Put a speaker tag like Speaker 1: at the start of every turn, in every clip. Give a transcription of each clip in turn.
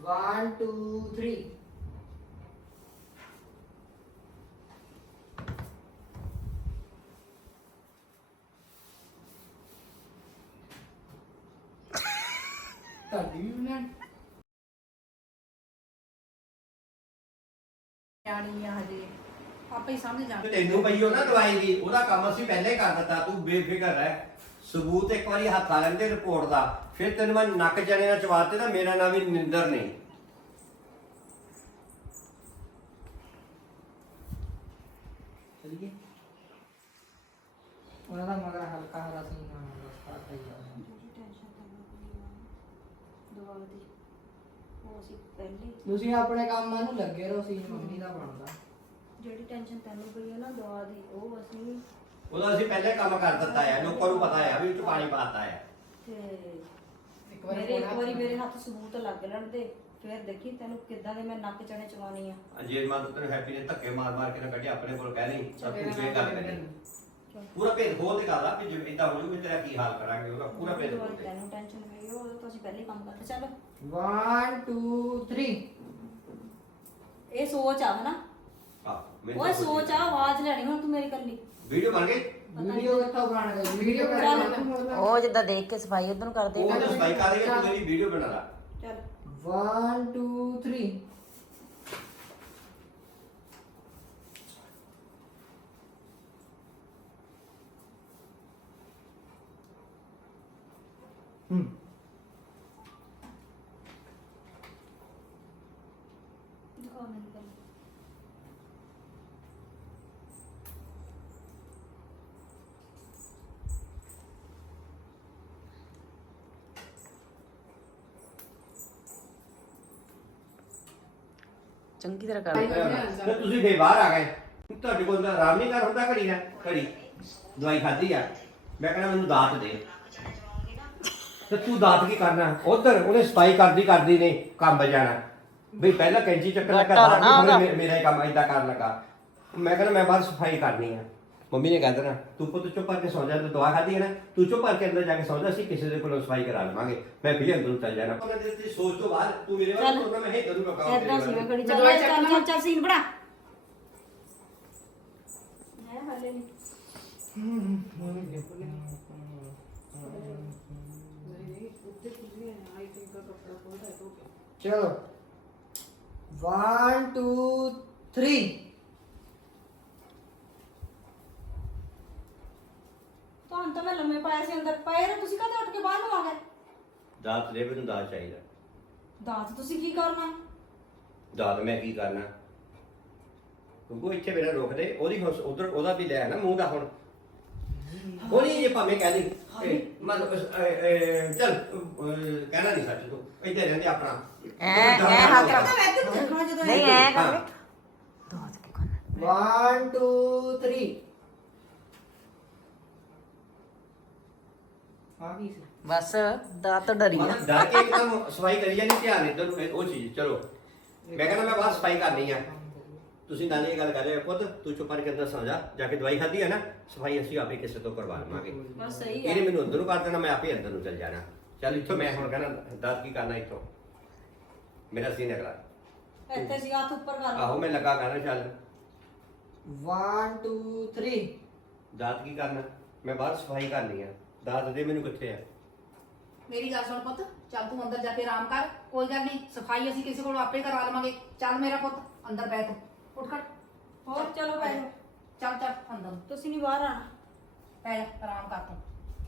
Speaker 1: 1 2 3 ਤੁਹਾਡੀ ਵੀ ਬਣਾਣੀ
Speaker 2: ਜਾਣੀ ਆ ਹਜੇ ਆਪੇ ਹੀ ਸਮਝ ਜਾ।
Speaker 3: ਤੈਨੂੰ ਪਈ ਉਹ ਨਾ ਦਵਾਈ ਦੀ, ਉਹਦਾ ਕੰਮ ਅਸੀਂ ਪਹਿਲੇ ਕਰ ਦਿੱਤਾ, ਤੂੰ ਬੇਫਿਕਰ ਰਹਿ। ਸਬੂਤ ਇੱਕ ਵਾਰੀ ਹੱਥ ਆ ਲੈਂਦੇ ਰਿਪੋਰਟ ਦਾ, ਫਿਰ ਤੈਨੂੰ ਮੈਂ ਨੱਕ ਚਣੇ ਨਾਲ ਚਵਾਤੇ ਤਾਂ ਮੇਰਾ ਨਾਮ ਵੀ ਨਿੰਦਰ ਨਹੀਂ।
Speaker 1: ਚਲਿਏ ਉਹਨਾਂ ਦਾ ਮਗਰ ਹਲਕਾ ਹਰਾ ਸੀ ਨਾ ਰਸਤਾ ਸਹੀ ਆ
Speaker 2: ਜਿਹੜੀ ਟੈਨਸ਼ਨ ਤਾਂ ਦਵਾ ਦੀ ਉਹ ਅਸੀਂ ਪਹਿਲੇ
Speaker 1: ਤੁਸੀਂ ਆਪਣੇ ਕੰਮਾਂ ਨੂੰ ਲੱਗੇ ਰਹੋ ਸੀ ਮੰਮੀ ਦਾ ਬਣਦਾ
Speaker 2: ਜਿਹੜੀ ਟੈਨਸ਼ਨ ਤੈਨੂੰ ਪਈ ਹੈ ਨਾ ਦਵਾ ਦੀ ਉਹ ਅਸੀਂ
Speaker 3: ਉਹਦਾ ਅਸੀਂ ਪਹਿਲੇ ਕੰਮ ਕਰ ਦਿੱਤਾ ਹੈ, ਲੋਕਾਂ ਨੂੰ ਪਤਾ ਹੈ ਵੀ ਉਹ ਚ ਪਾਣੀ ਪਾਤਾ ਹੈ।
Speaker 2: ਤੇ
Speaker 1: ਇੱਕ
Speaker 2: ਇੱਕ ਵਾਰੀ ਮੇਰੇ ਹੱਥ ਸਬੂਤ ਲੱਗ ਲੈਣ ਦੇ ਫਿਰ ਦੇਖੀ ਤੈਨੂੰ ਕਿੱਦਾਂ ਦੇ ਮੈਂ ਨੱਕ ਚਣੇ ਚਵਾਉਣੀ ਆ।
Speaker 3: ਜੇ ਮੈਂ ਤੈਨੂੰ ਹੈਪੀ ਨੇ ਧੱਕੇ ਮਾਰ ਮਾਰ ਕੇ ਨਾ ਕੱਢਿਆ ਆਪਣੇ ਕੋਲ, ਕਹਿ ਨਹੀਂ ਸਭ
Speaker 1: ਚਲੋ
Speaker 3: ਕੁਝ ਇਹ ਗੱਲ ਕਰੀ ਪੂਰਾ ਭੇਦ ਖੋਲ ਤੇ ਕਰਦਾ ਕਿ ਜੇ ਇਦਾਂ ਹੋ ਜੂ ਵੀ ਤੇਰਾ ਕੀ ਹਾਲ ਕਰਾਂਗੇ, ਉਹਦਾ ਪੂਰਾ ਭੇਦ ਖੋਲ ਤੇ।
Speaker 2: ਤੈਨੂੰ ਟੈਨਸ਼ਨ ਪਈ ਉਹ ਤਾਂ ਅਸੀਂ ਪਹਿਲੇ ਹੀ ਕੰਮ ਕਰਦੇ। ਚੱਲ
Speaker 1: 1 2 3
Speaker 2: ਇਹ ਸੋਚ ਆ ਹਨਾ, ਓਏ ਸੋਚ ਆ, ਆਵਾਜ਼ ਲੈਣੀ ਹੁਣ ਤੂੰ ਮੇਰੀ ਕੱਲੀ।
Speaker 3: ਵੀਡੀਓ ਬਣ ਗਈ,
Speaker 1: ਵੀਡੀਓ ਕਿੱਥੋਂ ਬਣਾਣਾ ਵੀਡੀਓ
Speaker 4: ਉਹ ਜਿੱਦਾਂ ਦੇਖ ਕੇ ਸਫਾਈ ਉਧਰ ਨੂੰ ਕਰਦੇ
Speaker 3: ਉਹ ਤਾਂ ਸਫਾਈ ਕਰ ਰਹੀ ਹੈ, ਤੂੰ ਮੇਰੀ ਵੀਡੀਓ ਬਣਾ ਲਾ।
Speaker 2: ਚੱਲ
Speaker 1: 1 2 3
Speaker 2: ਦਿਖਾ ਮੈਨੂੰ ਕੱਲੀ।
Speaker 4: ਚੰਗੀ ਤਰ੍ਹਾਂ ਕਰ
Speaker 3: ਤੇ ਤੁਸੀਂ ਫੇਰ ਬਾਹਰ ਆ ਗਏ, ਤੁਹਾਡੇ ਕੋਲ ਤਾਂ ਆਰਾਮ ਨਹੀਂ ਕਰ ਹੁੰਦਾ ਘੜੀ ਨਾ ਘੜੀ ਦਵਾਈ ਖਾਧੀ ਆ, ਮੈਂ ਕਹਿੰਦਾ ਮੈਨੂੰ ਦਾਤ ਦੇ, ਤੇ ਤੂੰ ਦਾਤ ਕੀ ਕਰਨਾ? ਉਧਰ ਉਹਨੇ ਸਫਾਈ ਕਰਦੀ ਨੇ ਕੰਮ ਬਜਾਣਾ ਬਈ ਪਹਿਲਾਂ ਕੈਂਚੀ ਚੱਕਣ ਲੱਗਾ, ਮੇਰਾ ਹੀ ਕੰਮ ਏਦਾਂ ਕਰਨ ਲੱਗਾ। ਮੈਂ ਕਹਿੰਦਾ ਮੈਂ ਬਾਹਰ ਸਫਾਈ ਕਰਨੀ ਆ। ਮੰਮੀ ਨੇ ਕਹਿ ਦੇਣਾ ਤੂੰ ਪੁੱਤ ਚੁੱਪ ਕਰਕੇ ਸੌਂ ਜਾ, ਤੂੰ ਦਵਾ ਖਾਧੀ ਹੈ ਨਾ, ਤੂੰ ਚੁੱਪ ਕਰਕੇ ਅੰਦਰ ਜਾ ਕੇ ਸੌਂ ਜਾ, ਅਸੀਂ ਕਿਸੇ ਦੇ ਕੋਲੋਂ ਸਫਾਈ ਕਰਾ ਲਵਾਂਗੇ। ਮੈਂ ਫਿਰ ਅੰਦਰ ਚੱਲ ਜਾਣਾ। ਉਹਨਾਂ ਦੇ ਤੇ ਸੋਚ ਤੋਂ ਬਾਅਦ ਤੂੰ ਮੇਰੇ ਵੱਲ ਤੋਂ ਮੈਂ ਇੱਧਰ ਨੂੰ ਰੁਕਾਉਂਦਾ
Speaker 2: ਐਦਾਂ ਸੀ ਮੈਂ ਘੜੀ ਚੱਲ ਸੀਨ ਬਣਾ। ਮੈਂ ਹਾਲੇ ਨਹੀਂ
Speaker 1: चलो 1 2 3
Speaker 2: ਤੁਹਾਨੂੰ ਤਾਂ ਮੈਂ ਲੰਮੇ ਪਾਇਆ ਸੀ ਅੰਦਰ ਪਏ ਰਹੇ, ਤੁਸੀਂ ਕਦੇ ਉੱਠ ਕੇ ਬਾਹਰ ਨੂੰ ਆ ਗਏ?
Speaker 3: ਦਾਤ ਦੇ, ਮੈਨੂੰ ਦਾਤ ਚਾਹੀਦਾ।
Speaker 2: ਦਾਤ ਤੁਸੀਂ ਕੀ ਕਰਨਾ?
Speaker 3: ਦਾਤ ਮੈਂ ਕੀ ਕਰਨਾ? ਕਿਉਂਕਿ ਇੱਥੇ ਮੇਰਾ ਰੋਕ ਦੇ, ਉਹਦੀ ਹੁਣ ਉਧਰ ਉਹਦਾ ਵੀ ਲੈ ਨਾ ਮੂੰਹ ਦਾ ਹੁਣ ਉਹਦੀ ਜੇ ਭਾਵੇਂ ਕਹਿ ਦੇ ਮਨ ਚੱਲ ਕਹਿਣਾ ਨਹੀਂ ਸੱਚ, ਤੂੰ ਇੱਥੇ ਰਹਿੰਦੇ ਆਪਣਾ
Speaker 4: ਐ ਹੱਥ ਰੱਖ। ਨਹੀਂ ਐ ਕਰ
Speaker 3: ਹਾਂ।
Speaker 4: ਦੋ ਹੱਥ ਕੇ ਕਰਨਾ
Speaker 1: 1 2 3 ਆ ਗਈ ਸੀ
Speaker 4: ਬਸ ਦਾਤ ਤੋਂ ਡਰੀ ਨਾ।
Speaker 3: ਮਨ ਡਰ ਕੇ ਇੱਕਦਮ ਸਫਾਈ ਕਰੀ ਜਾਣੀ, ਧਿਆਨ ਇੱਧਰ ਨੂੰ ਉਹ ਚੀਜ਼। ਚਲੋ ਮੈਂ ਕਹਿੰਦਾ ਮੈਂ ਬਾਹਰ ਸਫਾਈ ਕਰਨੀ ਆ। ਤੁਸੀਂ ਨਾਲੇ ਇਹ ਗੱਲ ਕਰ ਰਹੇ ਹੋ ਪੁੱਤ, ਤੂੰ ਚੁੱਪ ਕਰਕੇ ਅੰਦਰ ਸੌਂ ਜਾ ਕੇ ਦਵਾਈ ਖਾਧੀ ਹੈ ਨਾ, ਸਫਾਈ ਅਸੀਂ ਆਪੇ ਕਿਸੇ ਤੋਂ ਕਰਵਾ ਲਵਾਂਗੇ।
Speaker 2: ਬਸ ਸਹੀ ਹੈ।
Speaker 3: ਇਹਨੇ ਮੈਨੂੰ ਅੰਦਰ ਨੂੰ ਕਰ ਦੇਣਾ, ਮੈਂ ਆਪੇ ਅੰਦਰ ਨੂੰ ਚੱਲ ਜਾਣਾ। ਚੱਲ ਇੱਥੋਂ ਮੈਂ ਹੁਣ ਕਹਿੰਦਾ ਦਾਤ ਕੀ ਕਰਨਾ ਇੱਥੋਂ, ਮੇਰਾ ਸੀਨ ਅਗਲਾ
Speaker 2: ਇੱਥੇ ਸੀ ਹੱਥ ਉੱਪਰ ਕਰ ਲਓ।
Speaker 3: ਆਹੋ ਮੈਂ ਲੱਗਾ ਕਰਨਾ। ਚੱਲ
Speaker 1: 1 2 3
Speaker 3: ਦਾਤ ਕੀ ਕਰਨਾ? ਮੈਂ ਬਾਹਰ ਸਫਾਈ ਕਰਨੀ ਆ। ਦਾਤ ਦੇ ਮੈਨੂੰ ਕਿੱਥੇ ਆ?
Speaker 5: ਮੇਰੀ ਗੱਲ ਸੁਣ ਪੁੱਤ, ਚੱਲ ਤੂੰ ਅੰਦਰ ਜਾ ਕੇ ਆਰਾਮ ਕਰ, ਕੋਈ ਗੱਲ ਨਹੀਂ, ਸਫਾਈ ਅਸੀਂ ਕਿਸੇ ਕੋਲੋਂ ਆਪੇ ਕਰਵਾ ਲਵਾਂਗੇ। ਚੱਲ ਮੇਰਾ ਪੁੱਤ ਅੰਦਰ ਬੈ, ਤੂੰ ਉੱਠ ਖੜ।
Speaker 2: ਹੋਰ ਚਲੋ ਪੈ ਜਾਓ।
Speaker 5: ਚੱਲ ਅੰਦਰ
Speaker 2: ਤੁਸੀਂ ਨਹੀਂ ਬਾਹਰ ਆਣਾ।
Speaker 5: ਪੈ ਜਾ, ਆਰਾਮ ਕਰ ਤੂੰ।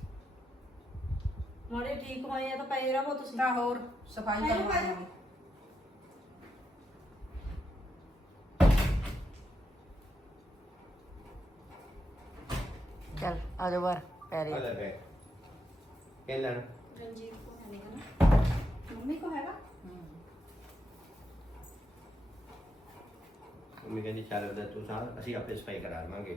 Speaker 2: ਮਾੜੇ ਠੀਕ ਹੋਏ ਆ ਤਾਂ ਪਏ ਰਹੋ ਤੁਸੀਂ।
Speaker 5: ਤਾਂ ਹੋਰ ਸਫਾਈ
Speaker 2: ਪੈ ਜਾ,
Speaker 5: ਕਰਵਾ
Speaker 2: ਪੈ ਜਾ।
Speaker 5: ਲਵਾਂਗੇ।
Speaker 4: ਚੱਲ ਆ ਜਾ ਬਾਹਰ
Speaker 3: ਆ
Speaker 4: ਪੈਰੇ
Speaker 3: ਲੈ ਬੈ ਕਹਿ ਲੈਣਾ।
Speaker 2: ਰਣਜੀਤ ਕੋ ਹੈ ਨਹੀਂ ਨਾ, ਮੰਮੀ ਕੋ ਹੈਗਾ।
Speaker 3: ਮੰਮੀ ਕਹਿੰਦੀ ਚੱਲ ਦਾ ਤੂੰ ਸਾਹ, ਅਸੀਂ ਆਪੇ ਸਫਾਈ ਕਰਾ ਲਵਾਂਗੇ।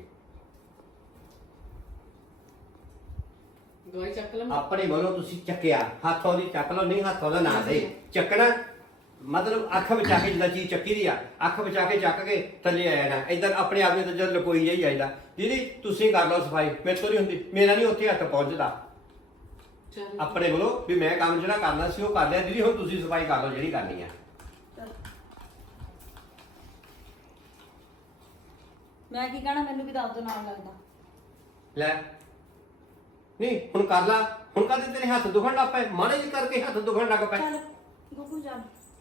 Speaker 1: ਦਵਾਈ ਚੱਕ ਲੈ
Speaker 3: ਆਪਣੇ ਵੱਲੋਂ ਤੁਸੀਂ ਚੱਕਿਆ, ਹੱਥੋਂ ਦੀ ਚੱਕ ਲਓ, ਨਹੀਂ ਹੱਥੋਂ ਦਾ ਨਾ ਦੇ ਚੱਕਣਾ। ਮਤਲਬ ਅੱਖ ਬਚਾ ਕੇ ਜਿੱਦਾਂ ਚੀਜ਼ ਚੱਕੀ ਦੀ ਆ, ਅੱਖ ਬਚਾ ਕੇ ਚੱਕ ਕੇ ਥੱਲੇ ਆਇਆ ਨਾ ਇਦਾਂ ਆਪਣੇ ਆਪ ਨੂੰ ਤਾਂ ਜਦ ਲਕੋਈ ਜਾਈ ਜਾਂਦਾ। ਦੀਦੀ ਤੁਸੀਂ ਕਰ ਲਓ ਸਫਾਈ, ਮੇਰੇ ਤੋਂ ਨਹੀਂ ਹੁੰਦੀ, ਮੇਰਾ ਨਹੀਂ ਉੱਥੇ ਹੱਥ ਪਹੁੰਚਦਾ। ਆਪਣੇ ਵੱਲੋਂ ਵੀ ਮੈਂ ਕੰਮ ਜਿਹੜਾ ਕਰਨਾ ਸੀ ਉਹ ਕਰ ਲਿਆ। ਦੀਦੀ ਹੁਣ ਤੁਸੀਂ ਸਫਾਈ ਕਰ ਲਓ ਜਿਹੜੀ ਕਰਨੀ ਆ।
Speaker 2: ਮੈਂ ਕੀ ਕਹਿਣਾ, ਮੈਨੂੰ ਵੀ ਦੱਸ ਦੋ ਨਾਲ ਲੱਗਦਾ।
Speaker 3: ਲੈ ਨਹੀਂ ਹੁਣ ਕਰ ਲਾ, ਹੁਣ ਕਦੇ ਤੇਰੇ ਹੱਥ ਦੁਖਣ ਲੱਗ ਪਏ, ਮਾੜੇ ਜਿਹੇ ਕਰਕੇ ਹੱਥ ਦੁਖਣ ਲੱਗ ਪਏ।
Speaker 2: ਚੱਲ ਗੁੱਗੂ ਚੱਲ।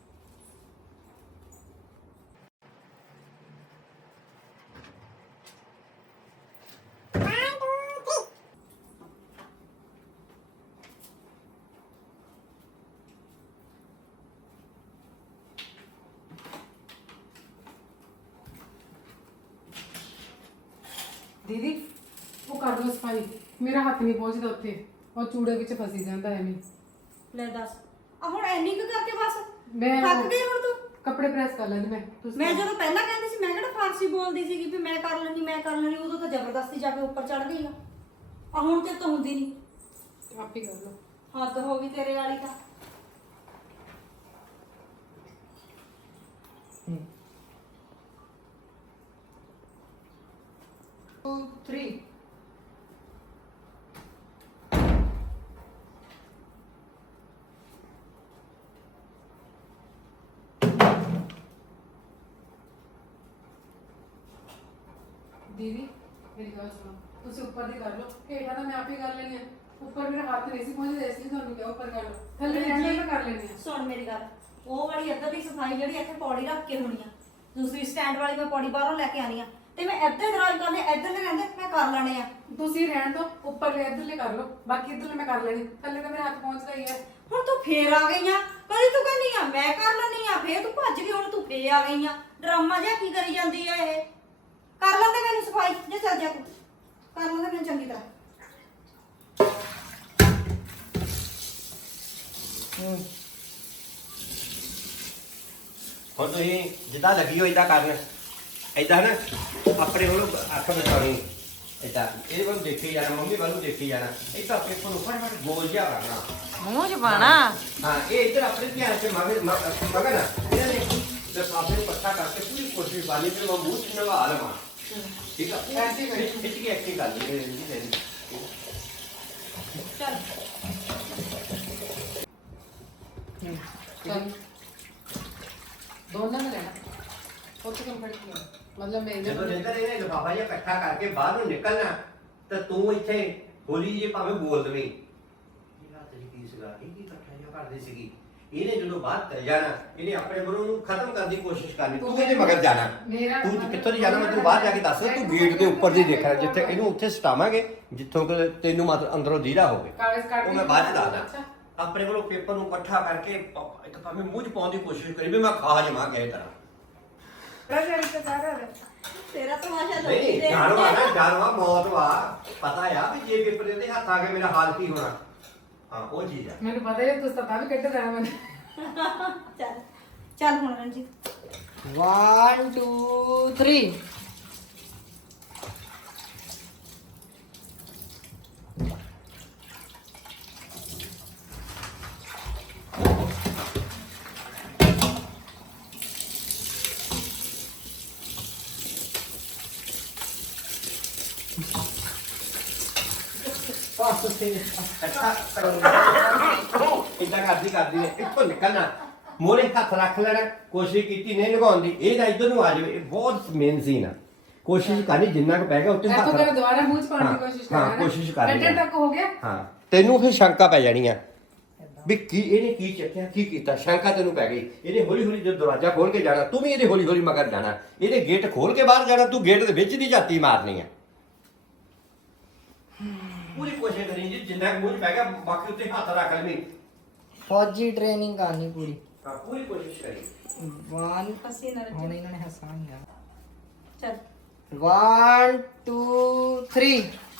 Speaker 6: ਦੀਦੀ ਉਹ ਕਰ ਲਓ ਸਫਾਈ, ਮੇਰਾ ਹੱਥ ਨਹੀਂ ਪਹੁੰਚਦਾ ਉੱਥੇ, ਉਹ ਚੂੜੇ ਵਿੱਚ ਫਸੀ ਜਾਂਦਾ ਐਵੇਂ।
Speaker 2: ਲੈ ਦੱਸ, ਆ ਹੁਣ ਐਨੀ ਕੁ ਕਰਕੇ ਬਸ
Speaker 6: ਮੈਂ
Speaker 2: ਥੱਕ ਗਈ ਹੁਣ ਤੂੰ?
Speaker 6: ਕੱਪੜੇ ਪ੍ਰੈਸ ਕਰ ਲੈਂਦੀ ਮੈਂ, ਤੁਸੀਂ
Speaker 2: ਮੈਂ ਜਦੋਂ ਪਹਿਲਾਂ ਕਹਿੰਦੀ ਸੀ, ਮੈਂ ਕਿਹੜਾ ਫਾਰਸੀ ਬੋਲਦੀ ਸੀਗੀ ਵੀ ਮੈਂ ਕਰ ਲੈਣੀ ਮੈਂ ਕਰ ਲੈਣੀ, ਉਦੋਂ ਤਾਂ ਜ਼ਬਰਦਸਤੀ ਜਾ ਕੇ ਉੱਪਰ ਚੜ ਗਈ ਆ ਹੁਣ ਤੇ ਤਾਂ ਹੁੰਦੀ ਨਹੀਂ।
Speaker 6: ਆਪ ਹੀ ਕਰ ਲਓ।
Speaker 2: ਹੱਦ ਹੋ ਗਈ ਤੇਰੇ ਵਾਲੀ ਤਾਂ।
Speaker 1: 2 3
Speaker 6: ਦੀਦੀ ਮੇਰੀ ਗੱਲ ਸੁਣੋ, ਤੁਸੀਂ ਉੱਪਰ ਦੀ ਕਰ ਲਓ, ਹੇਠਾਂ ਤਾਂ ਮੈਂ ਆਪ ਹੀ ਕਰ ਲੈਣੀ ਆ। ਉੱਪਰ ਮੇਰਾ ਹੱਥ ਨਹੀਂ ਸੀ ਪਹੁੰਚਦਾ, ਇਸ ਲਈ ਤੁਹਾਨੂੰ ਕਿਹਾ ਉੱਪਰ ਕਰ ਲਓ, ਥੱਲੇ ਰਹਿਣ ਮੈਂ ਕਰ ਲੈਣੀ ਆ।
Speaker 2: ਸੁਣ ਮੇਰੀ ਗੱਲ, ਉਹ ਵਾਲੀ ਇੱਧਰ ਦੀ ਸਫਾਈ ਜਿਹੜੀ ਇੱਥੇ ਪੌੜੀ ਰੱਖ ਕੇ ਹੋਣੀ ਆ, ਦੂਸਰੀ ਸਟੈਂਡ ਵਾਲੀ ਮੈਂ ਪੌੜੀ ਬਾਹਰੋਂ ਲੈ ਕੇ ਆਣੀ ਆ, ਤੇ ਮੈਂ ਇੱਧਰ ਦਰਾਜ ਕਰਨੇ, ਇੱਧਰ ਦੇ ਕਹਿੰਦੇ ਮੈਂ ਕਰ ਲੈਣੇ ਆ।
Speaker 6: ਤੁਸੀਂ ਰਹਿਣ ਤੋਂ ਉੱਪਰਲੇ ਇੱਧਰਲੇ ਕਰ ਲਓ, ਬਾਕੀ ਇੱਧਰਲੇ ਮੈਂ ਕਰ ਲੈਣੀ, ਥੱਲੇ ਤਾਂ ਮੇਰਾ ਹੱਥ ਪਹੁੰਚਦਾ ਹੀ ਹੈ।
Speaker 2: ਹੁਣ ਤੂੰ ਫੇਰ ਆ ਗਈ ਆ, ਕਦੀ ਤੂੰ ਕਹਿੰਦੀ ਆ ਮੈਂ ਕਰ ਲੈਣੀ ਆ, ਫੇਰ ਤੂੰ ਭੱਜ ਗਈ, ਹੁਣ ਤੂੰ ਫੇਰ ਆ ਗਈ ਆ। ਡਰਾਮਾ ਜਿਹਾ ਕੀ ਕਰੀ ਜਾਂਦੀ ਆ ਇਹ? ਕਰ ਲੈਂਦੇ ਮੈਨੂੰ ਸਫਾਈ, ਜੇ ਚੱਲ ਜਾ ਤੂੰ ਕਰ ਲੈਂਦੇ ਮੈਨੂੰ ਚੰਗੀ ਤਰ੍ਹਾਂ।
Speaker 3: ਹੁਣ ਤੁਸੀਂ ਜਿੱਦਾਂ ਲੱਗੀ ਹੋ ਇਦਾਂ ਕਰਨ, ਇਦਾਂ ਨਾ ਆਪਣੇ ਕੋਲ ਅੱਖ ਬਚਾਉਣੀ, ਇਦਾਂ ਇਹ ਵੱਲ ਦੇਖੀ ਜਾਣਾ, ਮੰਮੀ ਵੱਲ ਨੂੰ ਦੇਖੀ ਜਾਣਾ, ਇਦਾਂ ਪੇਪਰ ਨੂੰ ਫਟਾਫਟ ਗੋਲ ਜਿਹਾ ਕਰਨਾ,
Speaker 4: ਮੂੰਹ ਚ ਪਾਣਾ।
Speaker 3: ਹਾਂ ਇਹ ਇੱਧਰ ਆਪਣੇ ਧਿਆਨ ਚ ਮਗਰ ਨਾ ਇਹਨਾਂ ਨੇ ਲਿਫਾਫੇ ਨੂੰ ਇਕੱਠਾ ਕਰਕੇ ਪੂਰੀ ਕੋਸ਼ਿਸ਼ ਪਾਣੀ ਤੇ ਮੈਂ ਮੂੰਹ ਚ ਨਵਾ ਲਵਾਂ। ਠੀਕ ਆ, ਐਸੀ ਖਿੱਚ ਕੇ ਐਕਟਿੰਗ ਕਰ ਲਈ ਜੀ।
Speaker 2: ਚੱਲ
Speaker 6: ਚੱਲ ਦੋਨਾਂ ਨੇ ਲੈਣਾ, ਉੱਥੇ ਕੰਮ ਫੜ ਕੇ ਮਤਲਬ ਮੈਂ
Speaker 3: ਜਦੋਂ ਜਿੰਦਰ ਇਹਨੇ ਲਿਫਾਫਾ ਜਿਹਾ ਇਕੱਠਾ ਕਰਕੇ ਬਾਹਰ ਨੂੰ ਨਿਕਲਣਾ, ਤਾਂ ਤੂੰ ਇੱਥੇ ਹੋਲੀ ਜੇ ਭਾਵੇਂ ਬੋਲ ਦਵੇਂ ਇਹ ਰਾਤ ਦੀ ਕੀ ਸੀਗਾ, ਇਹ ਕੀ ਇਕੱਠਾ ਜਿਹਾ ਕਰਦੀ ਸੀਗੀ। ਇਹਨੇ ਜਦੋਂ ਬਾਹਰ ਚਲ ਜਾਣਾ, ਇਹਨੇ ਆਪਣੇ ਮਨੋਂ ਨੂੰ ਖਤਮ ਕਰਨ ਦੀ ਕੋਸ਼ਿਸ਼ ਕਰਨੀ, ਤੂੰ ਇਹਦੇ ਮਗਰ ਜਾਣਾ। ਤੂੰ ਕਿੱਥੋਂ ਦੀ ਜਾਣਾ ਮੈਨੂੰ ਬਾਹਰ ਜਾ ਕੇ ਦੱਸ, ਤੂੰ ਗੇਟ ਦੇ ਉੱਪਰ ਦੀ ਦੇਖਣਾ, ਜਿੱਥੇ ਇਹਨੂੰ ਉੱਥੇ ਸਟਾਵਾਂਗੇ ਜਿੱਥੋਂ ਕਿ ਤੈਨੂੰ ਮਤਲਬ ਅੰਦਰੋਂ ਦੀਦਾ ਹੋਵੇ।
Speaker 6: ਕਾਗਜ਼ ਕੱਢ
Speaker 3: ਉਹ ਮੈਂ ਬਾਅਦ ਚ ਦੱਸਦਾ। ਆਪਣੇ ਕੋਲੋਂ ਪੇਪਰ ਨੂੰ ਇਕੱਠਾ ਕਰਕੇ ਇੱਕ ਭਾਵੇਂ ਮੂੰਹ ਚ ਪਾਉਣ ਦੀ ਕੋਸ਼ਿਸ਼ ਕਰੀ ਵੀ ਮੈਂ ਖਾ ਜਾਵਾਂ ਕਿਸੇ ਤਰ੍ਹਾਂ।
Speaker 2: ਤੇਰਾ ਤਮਾਸ਼ਾ ਲੋਕੀ
Speaker 3: ਨਹੀਂ
Speaker 2: ਦੇਖਦੇ
Speaker 3: ਜਾਨਵਾ
Speaker 2: ਆ।
Speaker 3: ਨਾ ਜਾਨਵਾ ਮੌਤ ਵਾ, ਪਤਾ ਆ ਵੀ ਜੇ ਪੇਪਰ ਦੇ ਹੱਥ ਆ ਕੇ ਮੇਰਾ ਹਾਲ ਕੀ ਹੋਣਾ। ਹਾਂ ਉਹ ਚੀਜ਼ ਆ।
Speaker 6: ਮੈਨੂੰ ਪਤਾ ਹੈ ਤੁਸੀਂ ਤਾਂ ਵੀ ਕੱਢ ਦੇਣਾ ਮੈਨੂੰ।
Speaker 2: ਚੱਲ ਚੱਲ ਹੁਣ ਰਣਜੀਤ
Speaker 1: 1 2 3
Speaker 3: ਪਾਸ ਤੇ ਅੱਛਾ ਇਦਾਂ ਕਰਦੀ ਨੇ ਇੱਥੋਂ ਨਿਕਲਣਾ, ਮੋਰੇ ਹੱਥ ਰੱਖ ਲੈਣਾ, ਕੋਸ਼ਿਸ਼ ਕੀਤੀ ਨਹੀਂ ਲਗਾਉਣ ਦੀ, ਇਹ ਤਾਂ ਇੱਧਰ ਨੂੰ ਆ ਜਾਵੇ। ਇਹ ਬਹੁਤ ਮੇਨ ਸੀਨ ਆ, ਕੋਸ਼ਿਸ਼ ਕਰਨੀ ਜਿੰਨਾ ਕੁ ਪੈ ਗਿਆ ਉੱਤੇ
Speaker 6: ਇੱਥੋਂ
Speaker 3: ਹੱਥ
Speaker 6: ਕਰ ਦੁਬਾਰਾ ਮੂੰਹ ਚ ਪਾਉਣ ਦੀ ਕੋਸ਼ਿਸ਼ ਕਰਨਾ।
Speaker 3: ਹਾਂ ਕੋਸ਼ਿਸ਼ ਕਰਨੀ
Speaker 6: ਕੱਟਣ ਤੱਕ ਹੋ ਗਿਆ।
Speaker 3: ਹਾਂ ਤੈਨੂੰ ਫਿਰ ਸ਼ੰਕਾ ਪੈ ਜਾਣੀ ਆ ਵੀ ਕੀ ਇਹਨੇ ਕੀ ਚੱਕਿਆ, ਕੀ ਕੀਤਾ, ਸ਼ੰਕਾ ਤੈਨੂੰ ਪੈ ਗਈ। ਇਹਨੇ ਹੌਲੀ ਹੌਲੀ ਜਦੋਂ ਦਰਵਾਜ਼ਾ ਖੋਲ ਕੇ ਜਾਣਾ, ਤੂੰ ਵੀ ਇਹਦੇ ਹੌਲੀ ਹੌਲੀ ਮਗਰ ਜਾਣਾ। ਇਹਦੇ ਗੇਟ ਖੋਲ ਕੇ ਬਾਹਰ ਜਾਣਾ, ਤੂੰ ਗੇਟ ਦੇ ਵਿੱਚ ਦੀ ਝਾਤੀ ਮਾਰਨੀ ਆ। ਪੂਰੀ ਕੋਸ਼ਿਸ਼ ਕਰੀ ਜੀ ਜਿੰਨਾ ਕੁ ਮੂੰਹ 'ਚ ਪੈ ਗਿਆ, ਬਾਕੀ ਉੱਤੇ ਹੱਥ ਰੱਖ ਲੈਣੀ।
Speaker 1: ਫੌਜੀ ਟ੍ਰੇਨਿੰਗ ਕਰਨੀ ਪੂਰੀ।
Speaker 3: ਹਾਂ ਪੂਰੀ ਕੋਸ਼ਿਸ਼ ਕਰੀ।
Speaker 1: 1
Speaker 2: ਅਸੀਂ ਨਾ
Speaker 1: ਹੁਣ ਇਹਨਾਂ ਨੇ ਹੱਸਾਂਗਾ।
Speaker 2: ਚੱਲ
Speaker 1: 1 2 3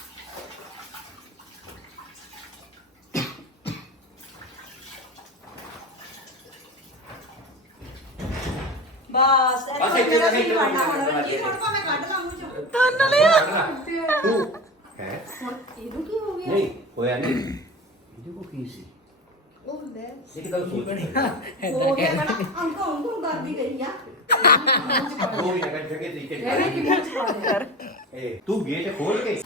Speaker 2: ਬਸ
Speaker 3: ਬਸ ਇੱਥੇ
Speaker 2: ਮੇਰਾ
Speaker 3: ਨਹੀਂ
Speaker 2: ਸੀਨ ਬਣਨਾ ਹੁਣ
Speaker 3: ਕਰਨਾ।
Speaker 2: ਰਣਜੀਤ, ਹੁਣ ਭਾਵੇਂ ਕੱਢ ਲਾ ਮੂੰਹ ਚੋਂ।
Speaker 3: ਤੂੰ ਹੈ
Speaker 2: ਹੁਣ ਇਹਨੂੰ ਕੀ ਹੋ ਗਿਆ?
Speaker 3: ਨਹੀਂ ਹੋਇਆ ਨਹੀਂ। ਇਹਦੇ ਕੋ ਕੀ ਸੀ?
Speaker 1: ਉਹ ਲੈ
Speaker 3: ਇੱਕ ਗੱਲ ਸੋਚ
Speaker 2: ਹੋ ਗਿਆ ਬਣਾ ਅੰਕਾ ਉਂਗਲ ਕਰਦੀ ਗਈ ਆ।
Speaker 3: ਦੋ ਵੀ ਨਗਰ ਜਗੇ ਤਰੀਕੇ
Speaker 6: ਇਹਨੇ ਕੀ ਮੂੰਹ ਚ ਪਾ ਦਿਆ।
Speaker 3: ਇਹ ਤੂੰ ਗੇਟ ਖੋਲ ਕੇ